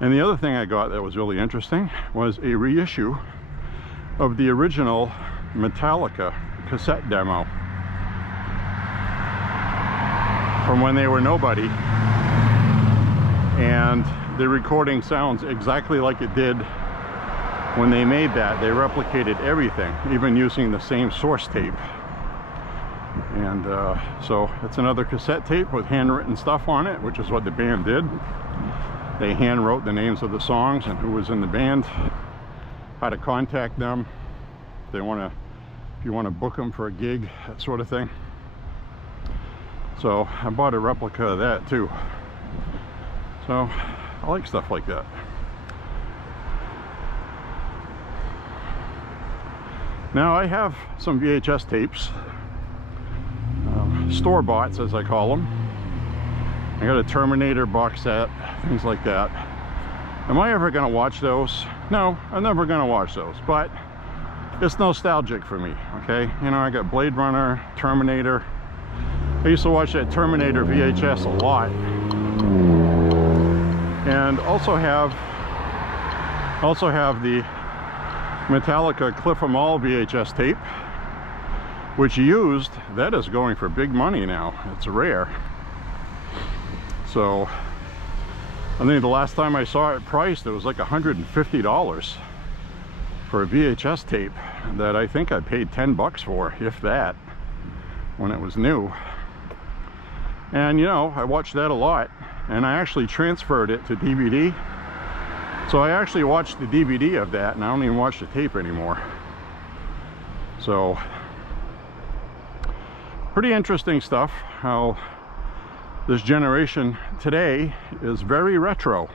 And the other thing I got that was really interesting was a reissue of the original Metallica cassette demo from when they were nobody, and the recording sounds exactly like it did when they made that. They replicated everything, even using the same source tape. And so it's another cassette tape with handwritten stuff on it, which is what the band did. They hand wrote the names of the songs and who was in the band, how to contact them, if you want to book them for a gig, that sort of thing. So I bought a replica of that too. So I like stuff like that. Now I have some VHS tapes, store-boughts as I call them. I got a Terminator box set, things like that. Am I ever going to watch those? No, I'm never going to watch those, but it's nostalgic for me, okay? You know, I got Blade Runner, Terminator. I used to watch that Terminator VHS a lot. And also have the Metallica Cliff 'Em All VHS tape, which used, that is going for big money now. It's rare. So I think the last time I saw it priced, it was like $150 for a VHS tape that I think I paid 10 bucks for, if that, when it was new. And you know, I watched that a lot, and I actually transferred it to DVD. So I actually watched the DVD of that, and I don't even watch the tape anymore. So pretty interesting stuff, how this generation today is very retro.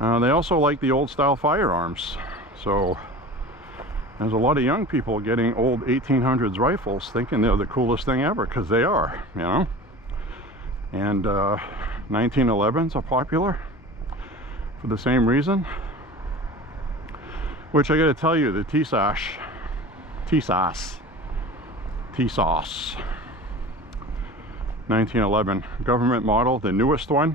They also like the old style firearms. So there's a lot of young people getting old 1800s rifles thinking they're the coolest thing ever, because they are, you know. And 1911s are popular for the same reason. Which I gotta tell you, the TSAS 1911 government model, the newest one.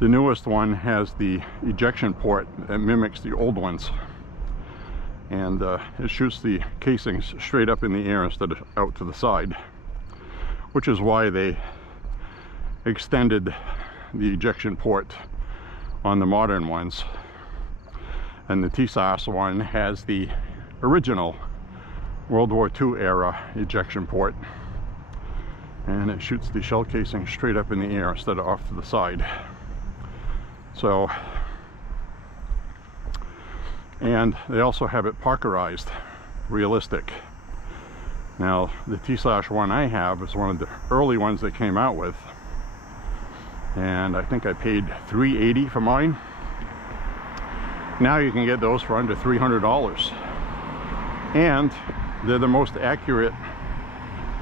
The newest one has the ejection port that mimics the old ones, and it shoots the casings straight up in the air instead of out to the side, which is why they extended the ejection port on the modern ones. And the TSAS one has the original World War II era ejection port, and it shoots the shell casing straight up in the air instead of off to the side. So, and they also have it Parkerized, realistic. Now the TSAS one I have is one of the early ones they came out with, and I think I paid $380 for mine. Now you can get those for under $300, and they're the most accurate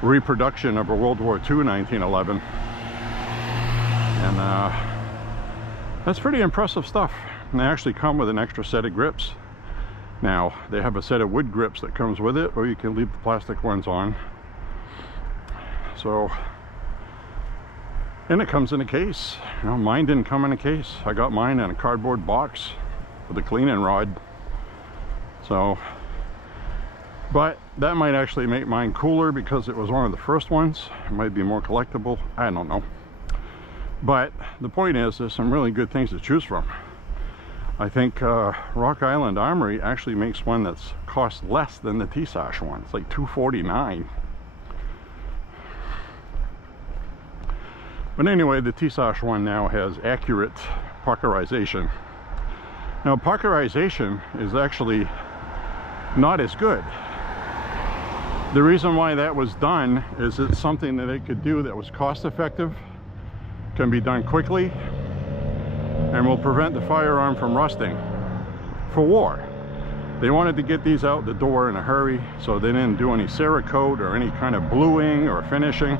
reproduction of a World War II 1911, and that's pretty impressive stuff. And they actually come with an extra set of grips. Now they have a set of wood grips that comes with it, or you can leave the plastic ones on. So, and it comes in a case. You know, mine didn't come in a case. I got mine in a cardboard box with a cleaning rod. So, but that might actually make mine cooler because it was one of the first ones. It might be more collectible, I don't know. But the point is, there's some really good things to choose from. I think Rock Island Armory actually makes one that's cost less than the TSAS one. It's like $249. But anyway, the TSAS one now has accurate Parkerization. Now Parkerization is actually not as good. The reason why that was done is it's something that they could do that was cost effective, can be done quickly, and will prevent the firearm from rusting for war. They wanted to get these out the door in a hurry, so they didn't do any Cerakote or any kind of bluing or finishing.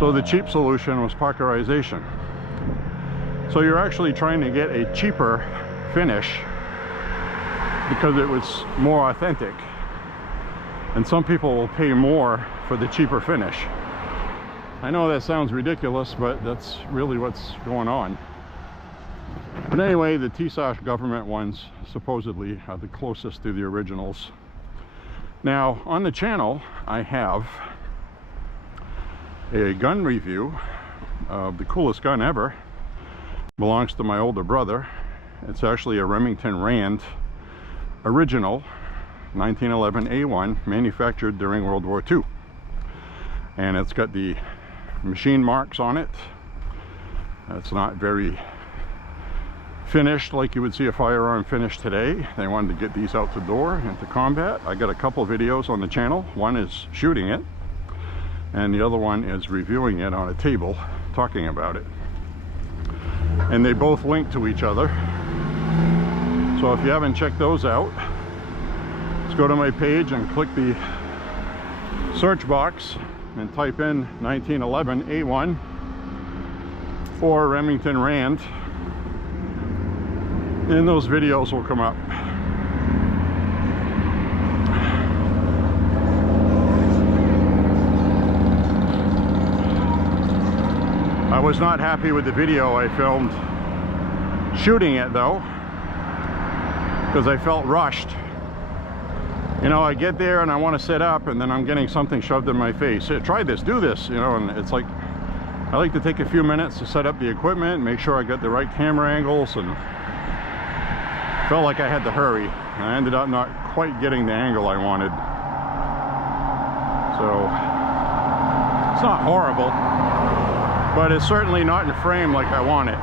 So the cheap solution was Parkerization. So you're actually trying to get a cheaper finish because it was more authentic. And some people will pay more for the cheaper finish. I know that sounds ridiculous, but that's really what's going on. But anyway, the TSAS government ones supposedly are the closest to the originals. Now, on the channel, I have a gun review of the coolest gun ever. Belongs to my older brother. It's actually a Remington Rand original 1911 A1, manufactured during World War II. And it's got the machine marks on it. It's not very finished like you would see a firearm finished today. They wanted to get these out the door into combat. I got a couple videos on the channel. One is shooting it, and the other one is reviewing it on a table, talking about it. And they both link to each other. So if you haven't checked those out, let's go to my page and click the search box and type in 1911 A1 or Remington Rand, and those videos will come up. I was not happy with the video I filmed shooting it though, because I felt rushed. You know, I get there and I want to set up, and then I'm getting something shoved in my face. Hey, try this, do this, you know, and it's like, I like to take a few minutes to set up the equipment, make sure I got the right camera angles, and felt like I had to hurry. And I ended up not quite getting the angle I wanted. So, it's not horrible, but it's certainly not in frame like I want it.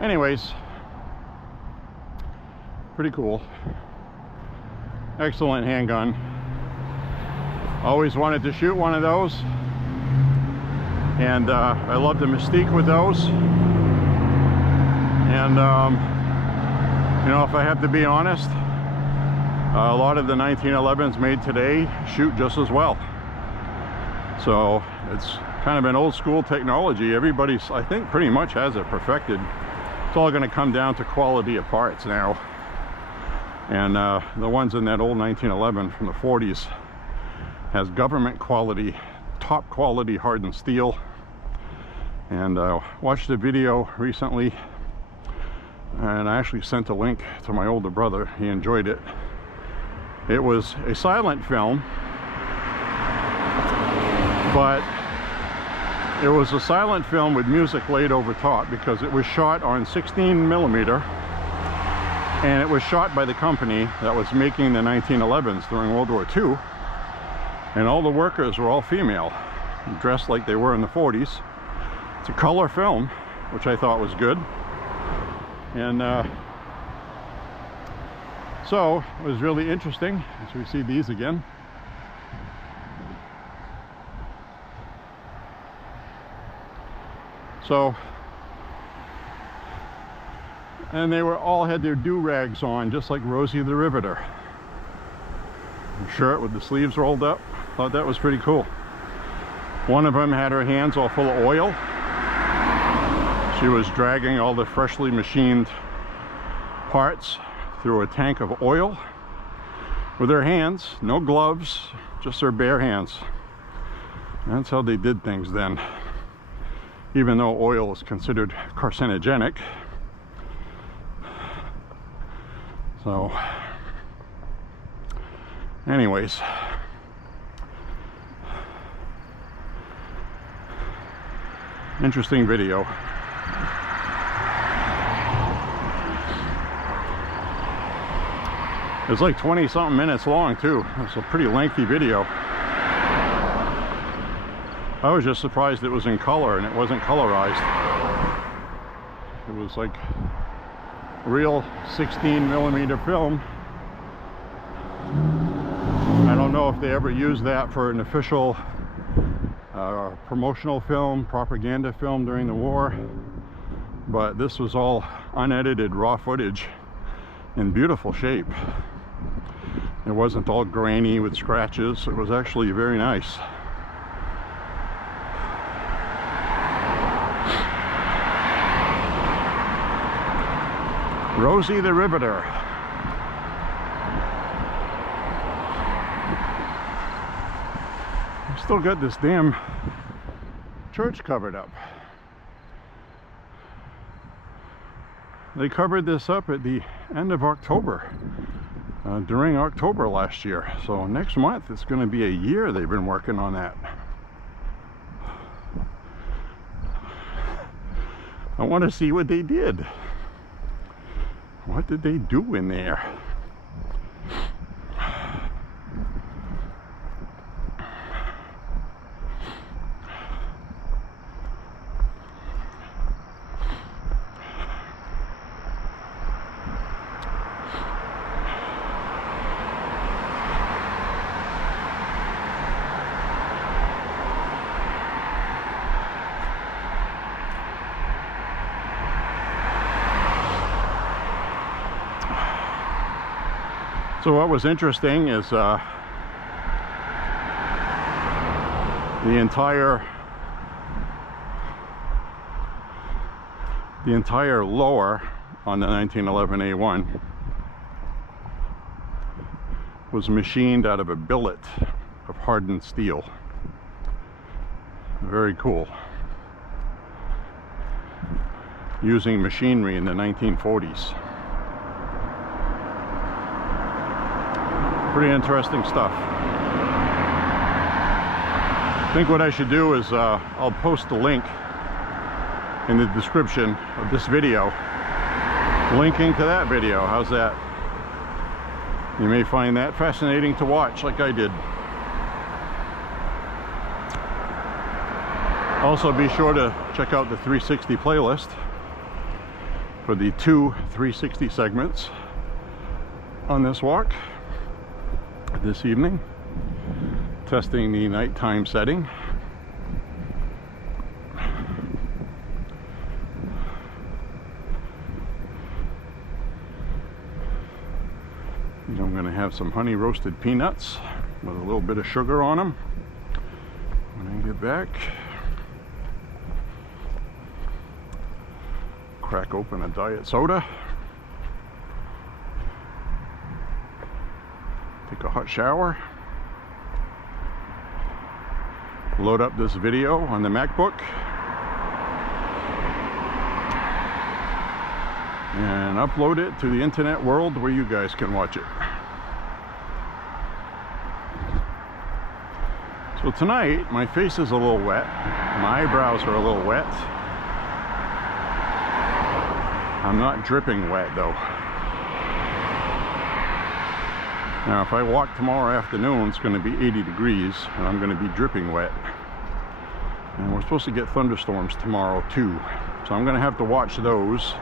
Anyways, pretty cool. Excellent handgun. Always wanted to shoot one of those, and I love the mystique with those. And you know, if I have to be honest, a lot of the 1911s made today shoot just as well. So it's kind of an old school technology. Everybody's, I think, pretty much has it perfected. It's all going to come down to quality of parts now. And the ones in that old 1911 from the 40s has government quality, top quality hardened steel. And watched a video recently, and I actually sent a link to my older brother. He enjoyed it. It was a silent film, but it was a silent film with music laid over top, because it was shot on 16mm, and it was shot by the company that was making the 1911s during World War II, and all the workers were all female, dressed like they were in the 40s. It's a color film, which I thought was good. And so it was really interesting as we see these again. So, and they were all had their do-rags on, just like Rosie the Riveter. Shirt with the sleeves rolled up. Thought that was pretty cool. One of them had her hands all full of oil. She was dragging all the freshly machined parts through a tank of oil with her hands, no gloves, just her bare hands. That's how they did things then. Even though oil is considered carcinogenic. So, anyways, interesting video. It was like 20-something minutes long too. It's a pretty lengthy video. I was just surprised it was in color and it wasn't colorized. It was like real 16mm film. I don't know if they ever used that for an official promotional film, propaganda film during the war, but this was all unedited raw footage in beautiful shape. It wasn't all grainy with scratches. It was actually very nice. Rosie the Riveter. I still got this damn church covered up. They covered this up at the end of October, during October last year. So next month it's going to be a year they've been working on that. I want to see what they did. What did they do in there? So what was interesting is the entire lower on the 1911 A1 was machined out of a billet of hardened steel. Very cool. Using machinery in the 1940s. Pretty interesting stuff. I think what I should do is I'll post a link in the description of this video, linking to that video. How's that? You may find that fascinating to watch, like I did. Also, be sure to check out the 360 playlist for the 2 360 segments on this walk this evening, testing the nighttime setting. And I'm going to have some honey roasted peanuts with a little bit of sugar on them when I get back. Crack open a diet soda. Take a hot shower. Load up this video on the MacBook. And upload it to the internet world where you guys can watch it. So tonight, my face is a little wet. My eyebrows are a little wet. I'm not dripping wet though. Now if I walk tomorrow afternoon, it's going to be 80 degrees and I'm going to be dripping wet. And we're supposed to get thunderstorms tomorrow too. So I'm going to have to watch those.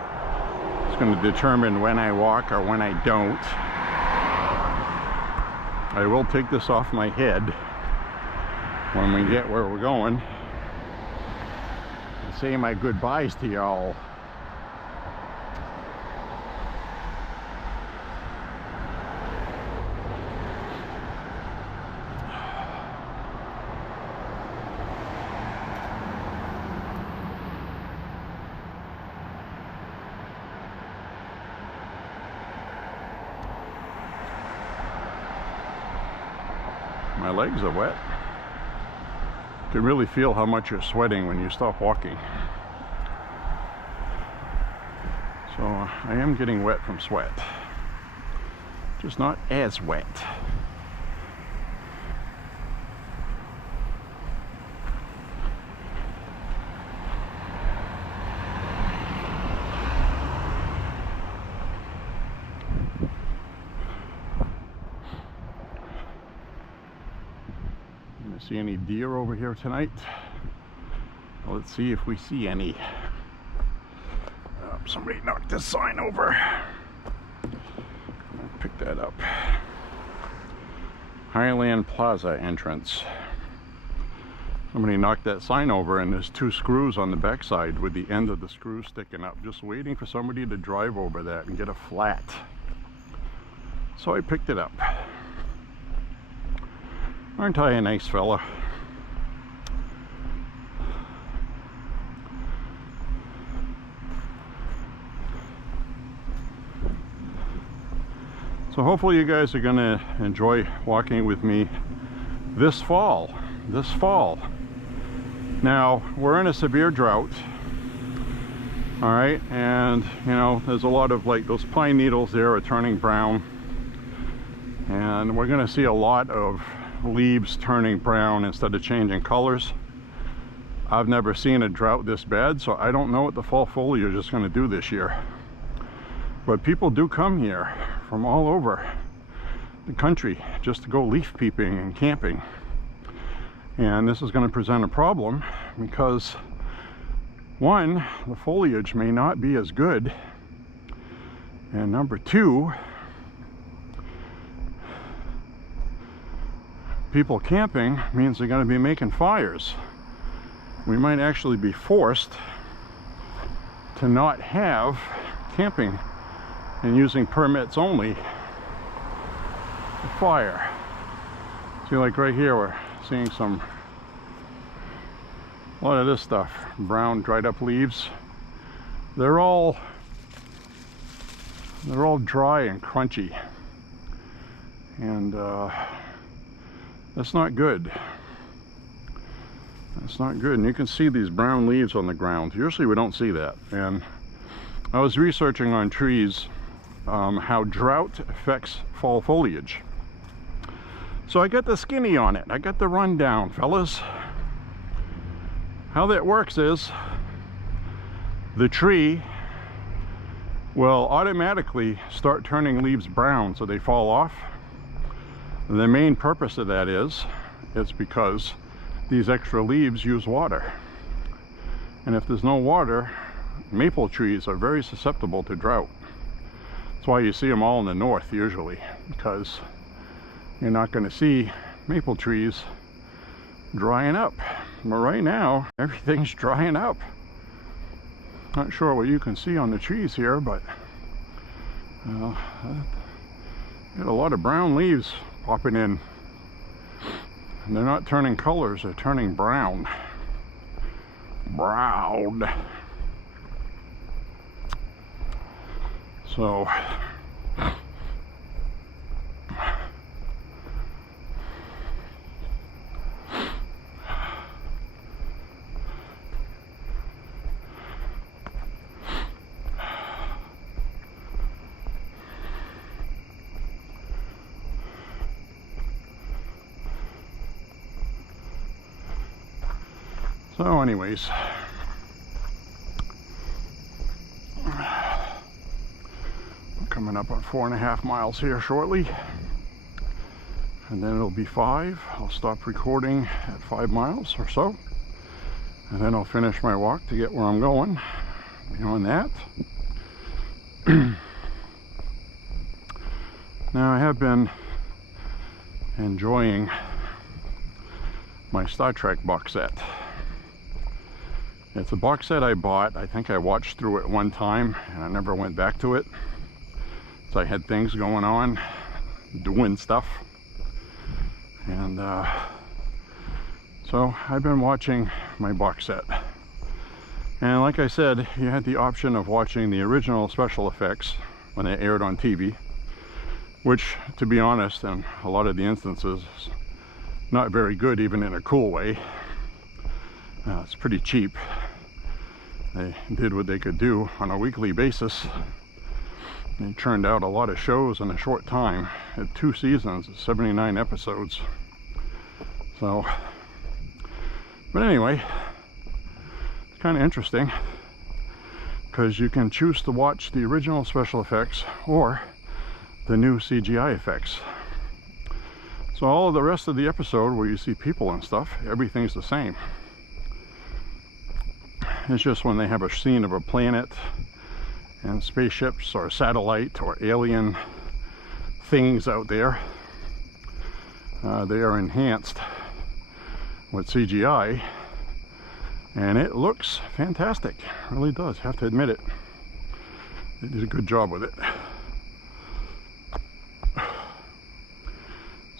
It's going to determine when I walk or when I don't. I will take this off my head when we get where we're going. And say my goodbyes to y'all. My legs are wet. You can really feel how much you're sweating when you stop walking. So I am getting wet from sweat, just not as wet. See any deer over here tonight? Well, let's see if we see any. Somebody knocked this sign over. I'll pick that up. Highland Plaza entrance. Somebody knocked that sign over and there's 2 screws on the backside with the end of the screw sticking up, just waiting for somebody to drive over that and get a flat. So I picked it up. Aren't I a nice fella? So hopefully you guys are going to enjoy walking with me this fall. Now, we're in a severe drought. All right, and you know, there's a lot of like those pine needles there are turning brown. And we're going to see a lot of leaves turning brown instead of changing colors. I've never seen a drought this bad, so I don't know what the fall foliage is going to do this year. But people do come here from all over the country just to go leaf peeping and camping. And this is going to present a problem because, one, the foliage may not be as good, and number 2, people camping means they're going to be making fires. We might actually be forced to not have camping and using permits only the fire. See, like right here, we're seeing a lot of this stuff, brown dried up leaves. They're all dry and crunchy, and that's not good. That's not good. And you can see these brown leaves on the ground. Usually we don't see that. And I was researching on trees how drought affects fall foliage. So I got the skinny on it. I got the rundown, fellas. How that works is the tree will automatically start turning leaves brown so they fall off. And the main purpose of that is it's because these extra leaves use water. And if there's no water, maple trees are very susceptible to drought. That's why you see them all in the north usually, because you're not going to see maple trees drying up. But right now, everything's drying up. Not sure what you can see on the trees here, but got a lot of brown leaves popping in. And they're not turning colors, they're turning brown. Brown. So anyways, I'm coming up on 4.5 miles here shortly, and then it'll be 5. I'll stop recording at 5 miles or so, and then I'll finish my walk to get where I'm going. Beyond that, now I have been enjoying my Star Trek box set. It's a box set I bought. I think I watched through it one time and I never went back to it. So I had things going on, doing stuff. And so I've been watching my box set. And like I said, you had the option of watching the original special effects when they aired on TV, which, to be honest, in a lot of the instances, is not very good, even in a cool way. It's pretty cheap. They did what they could do on a weekly basis. They churned out a lot of shows in a short time. Had 2 seasons, 79 episodes. So, but anyway, it's kind of interesting because you can choose to watch the original special effects or the new CGI effects. So all of the rest of the episode where you see people and stuff, everything's the same. It's just when they have a scene of a planet and spaceships or satellite or alien things out there, they are enhanced with CGI, and it looks fantastic. It really does, have to admit it. They did a good job with it.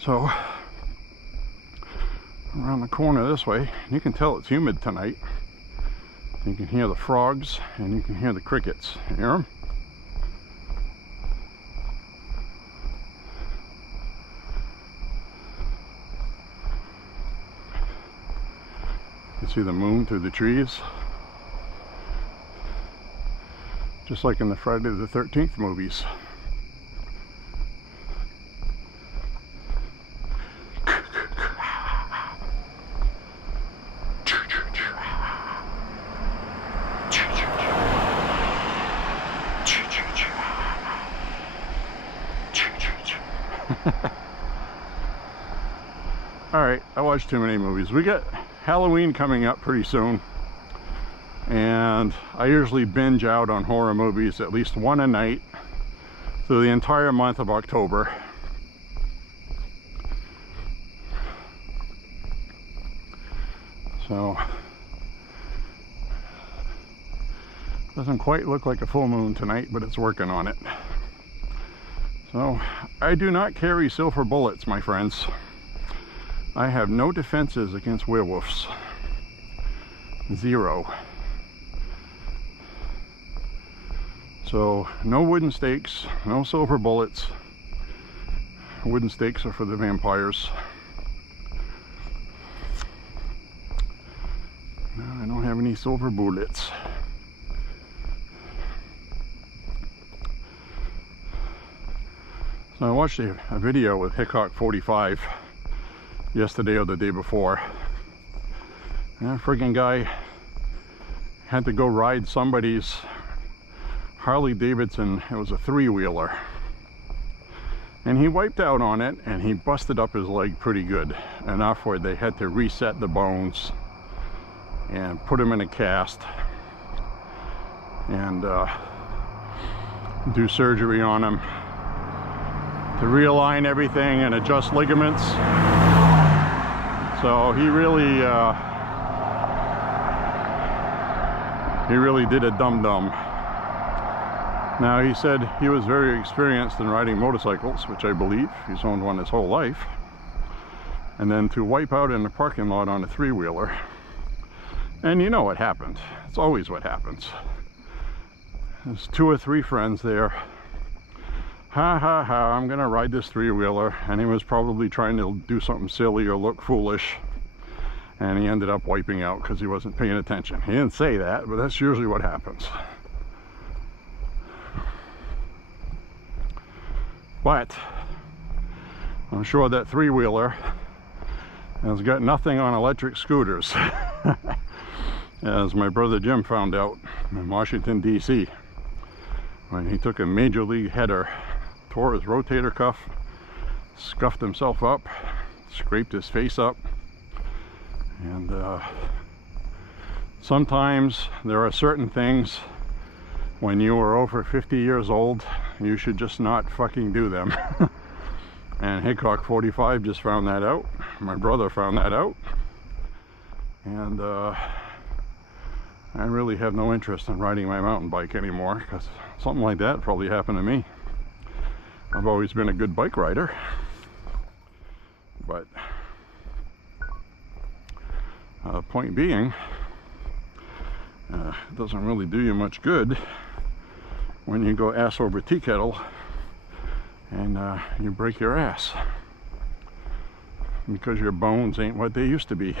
So around the corner this way, you can tell it's humid tonight. You can hear the frogs and you can hear the crickets. You hear them? You see the moon through the trees. Just like in the Friday the 13th movies. Alright, I watched too many movies. We got Halloween coming up pretty soon, and I usually binge out on horror movies, at least one a night, through the entire month of October. So, doesn't quite look like a full moon tonight, but it's working on it. So I do not carry silver bullets, my friends. I have no defenses against werewolves. Zero. So no wooden stakes, no silver bullets. Wooden stakes are for the vampires. No, I don't have any silver bullets. So I watched a video with Hickok 45 yesterday or the day before. And that friggin' guy had to go ride somebody's Harley Davidson. It was a three-wheeler. And he wiped out on it, and he busted up his leg pretty good. Enough where they had to reset the bones and put him in a cast and do surgery on him to realign everything and adjust ligaments. So he really did a dum-dum. Now, he said he was very experienced in riding motorcycles, which I believe. He's owned one his whole life. And then to wipe out in the parking lot on a three-wheeler. And you know what happened. It's always what happens. There's 2 or 3 friends there. Ha ha ha, I'm gonna ride this three-wheeler. And he was probably trying to do something silly or look foolish. And he ended up wiping out because he wasn't paying attention. He didn't say that, but that's usually what happens. But I'm sure that three-wheeler has got nothing on electric scooters. As my brother Jim found out in Washington, D.C. when he took a major league header, tore his rotator cuff, scuffed himself up, scraped his face up. And sometimes there are certain things when you are over 50 years old, you should just not fucking do them. And Hickok 45 just found that out. My brother found that out. And I really have no interest in riding my mountain bike anymore, because something like that probably happened to me. I've always been a good bike rider. But point being, it doesn't really do you much good when you go ass over tea kettle and you break your ass because your bones ain't what they used to be.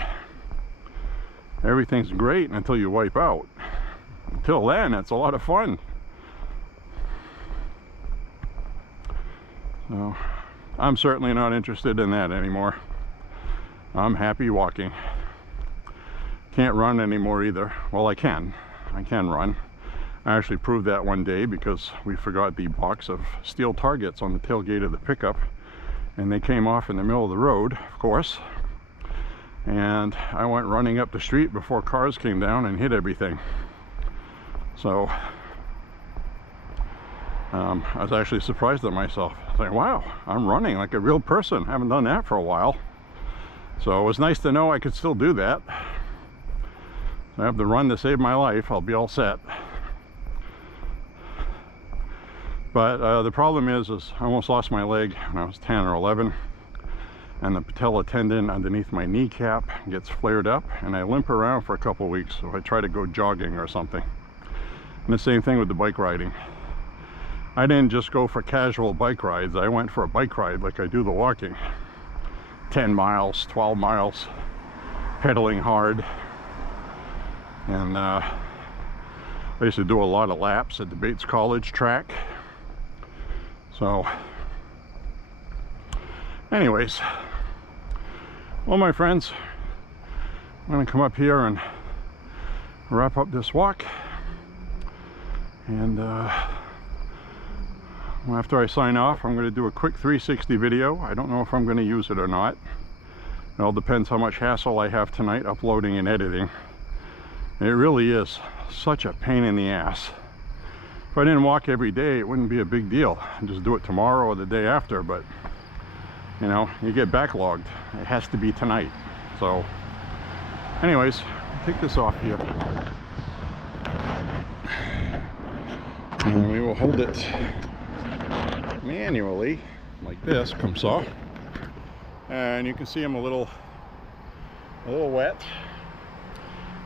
Everything's great until you wipe out. Until then, it's a lot of fun. So I'm certainly not interested in that anymore. I'm happy walking. Can't run anymore either. Well, I can run. I actually proved that one day because we forgot the box of steel targets on the tailgate of the pickup, and they came off in the middle of the road, of course, and I went running up the street before cars came down and hit everything. So I was actually surprised at myself. I was like, wow, I'm running like a real person. I haven't done that for a while. So it was nice to know I could still do that. I have the run to save my life. I'll be all set. But the problem is I almost lost my leg when I was 10 or 11, and the patella tendon underneath my kneecap gets flared up, and I limp around for a couple weeks. So I try to go jogging or something. And the same thing with the bike riding. I didn't just go for casual bike rides. I went for a bike ride like I do the walking. 10 miles, 12 miles, pedaling hard. And I used to do a lot of laps at the Bates College track. So anyways, well, my friends, I'm going to come up here and wrap up this walk. And after I sign off, I'm going to do a quick 360 video. I don't know if I'm going to use it or not. It all depends how much hassle I have tonight uploading and editing. It really is such a pain in the ass. If I didn't walk every day, it wouldn't be a big deal. I'd just do it tomorrow or the day after, but you know, you get backlogged. It has to be tonight. So anyways, I'll take this off here. And we will hold it manually, like this, come saw. And you can see I'm a little wet.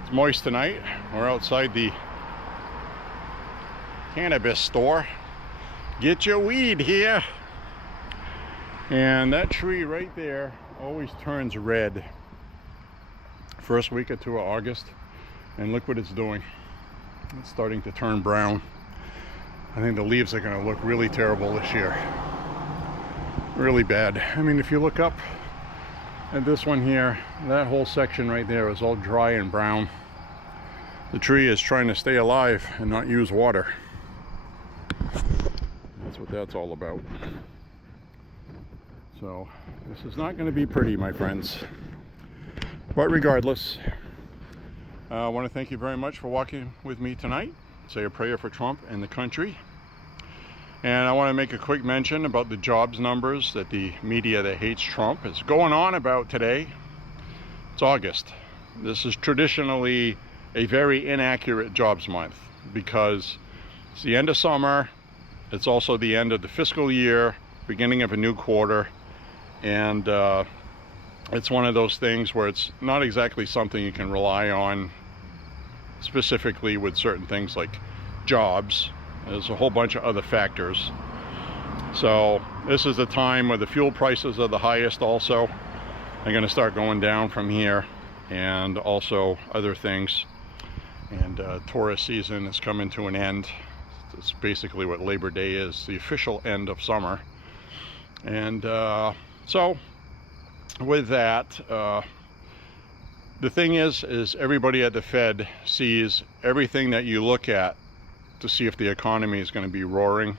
It's moist tonight. We're outside the cannabis store. Get your weed here. And that tree right there always turns red first week or two of August, and look what it's doing. It's starting to turn brown. I think the leaves are going to look really terrible this year. Really bad. I mean, if you look up at this one here, that whole section right there is all dry and brown. The tree is trying to stay alive and not use water. That's what that's all about. So this is not going to be pretty, my friends. But regardless, I want to thank you very much for walking with me tonight. Say a prayer for Trump and the country. And I want to make a quick mention about the jobs numbers that the media that hates Trump is going on about today. It's August. This is traditionally a very inaccurate jobs month because it's the end of summer. It's also the end of the fiscal year, beginning of a new quarter. And it's one of those things where it's not exactly something you can rely on specifically with certain things like jobs. There's a whole bunch of other factors. So this is the time where the fuel prices are the highest also. They're going to start going down from here, and also other things. And tourist season is coming to an end. It's basically what Labor Day is, the official end of summer. And so with that, the thing is everybody at the Fed sees everything that you look at to see if the economy is going to be roaring.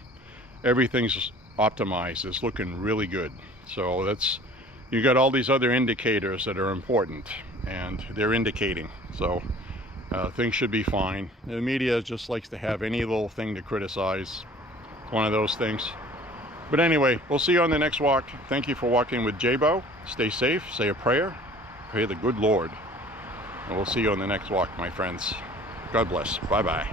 Everything's optimized. It's looking really good. So that's, you got all these other indicators that are important, and they're indicating. So things should be fine. The media just likes to have any little thing to criticize. It's one of those things. But anyway, we'll see you on the next walk. Thank you for walking with J.Beau. Stay safe, say a prayer, pray the good Lord. And we'll see you on the next walk, my friends. God bless. Bye-bye.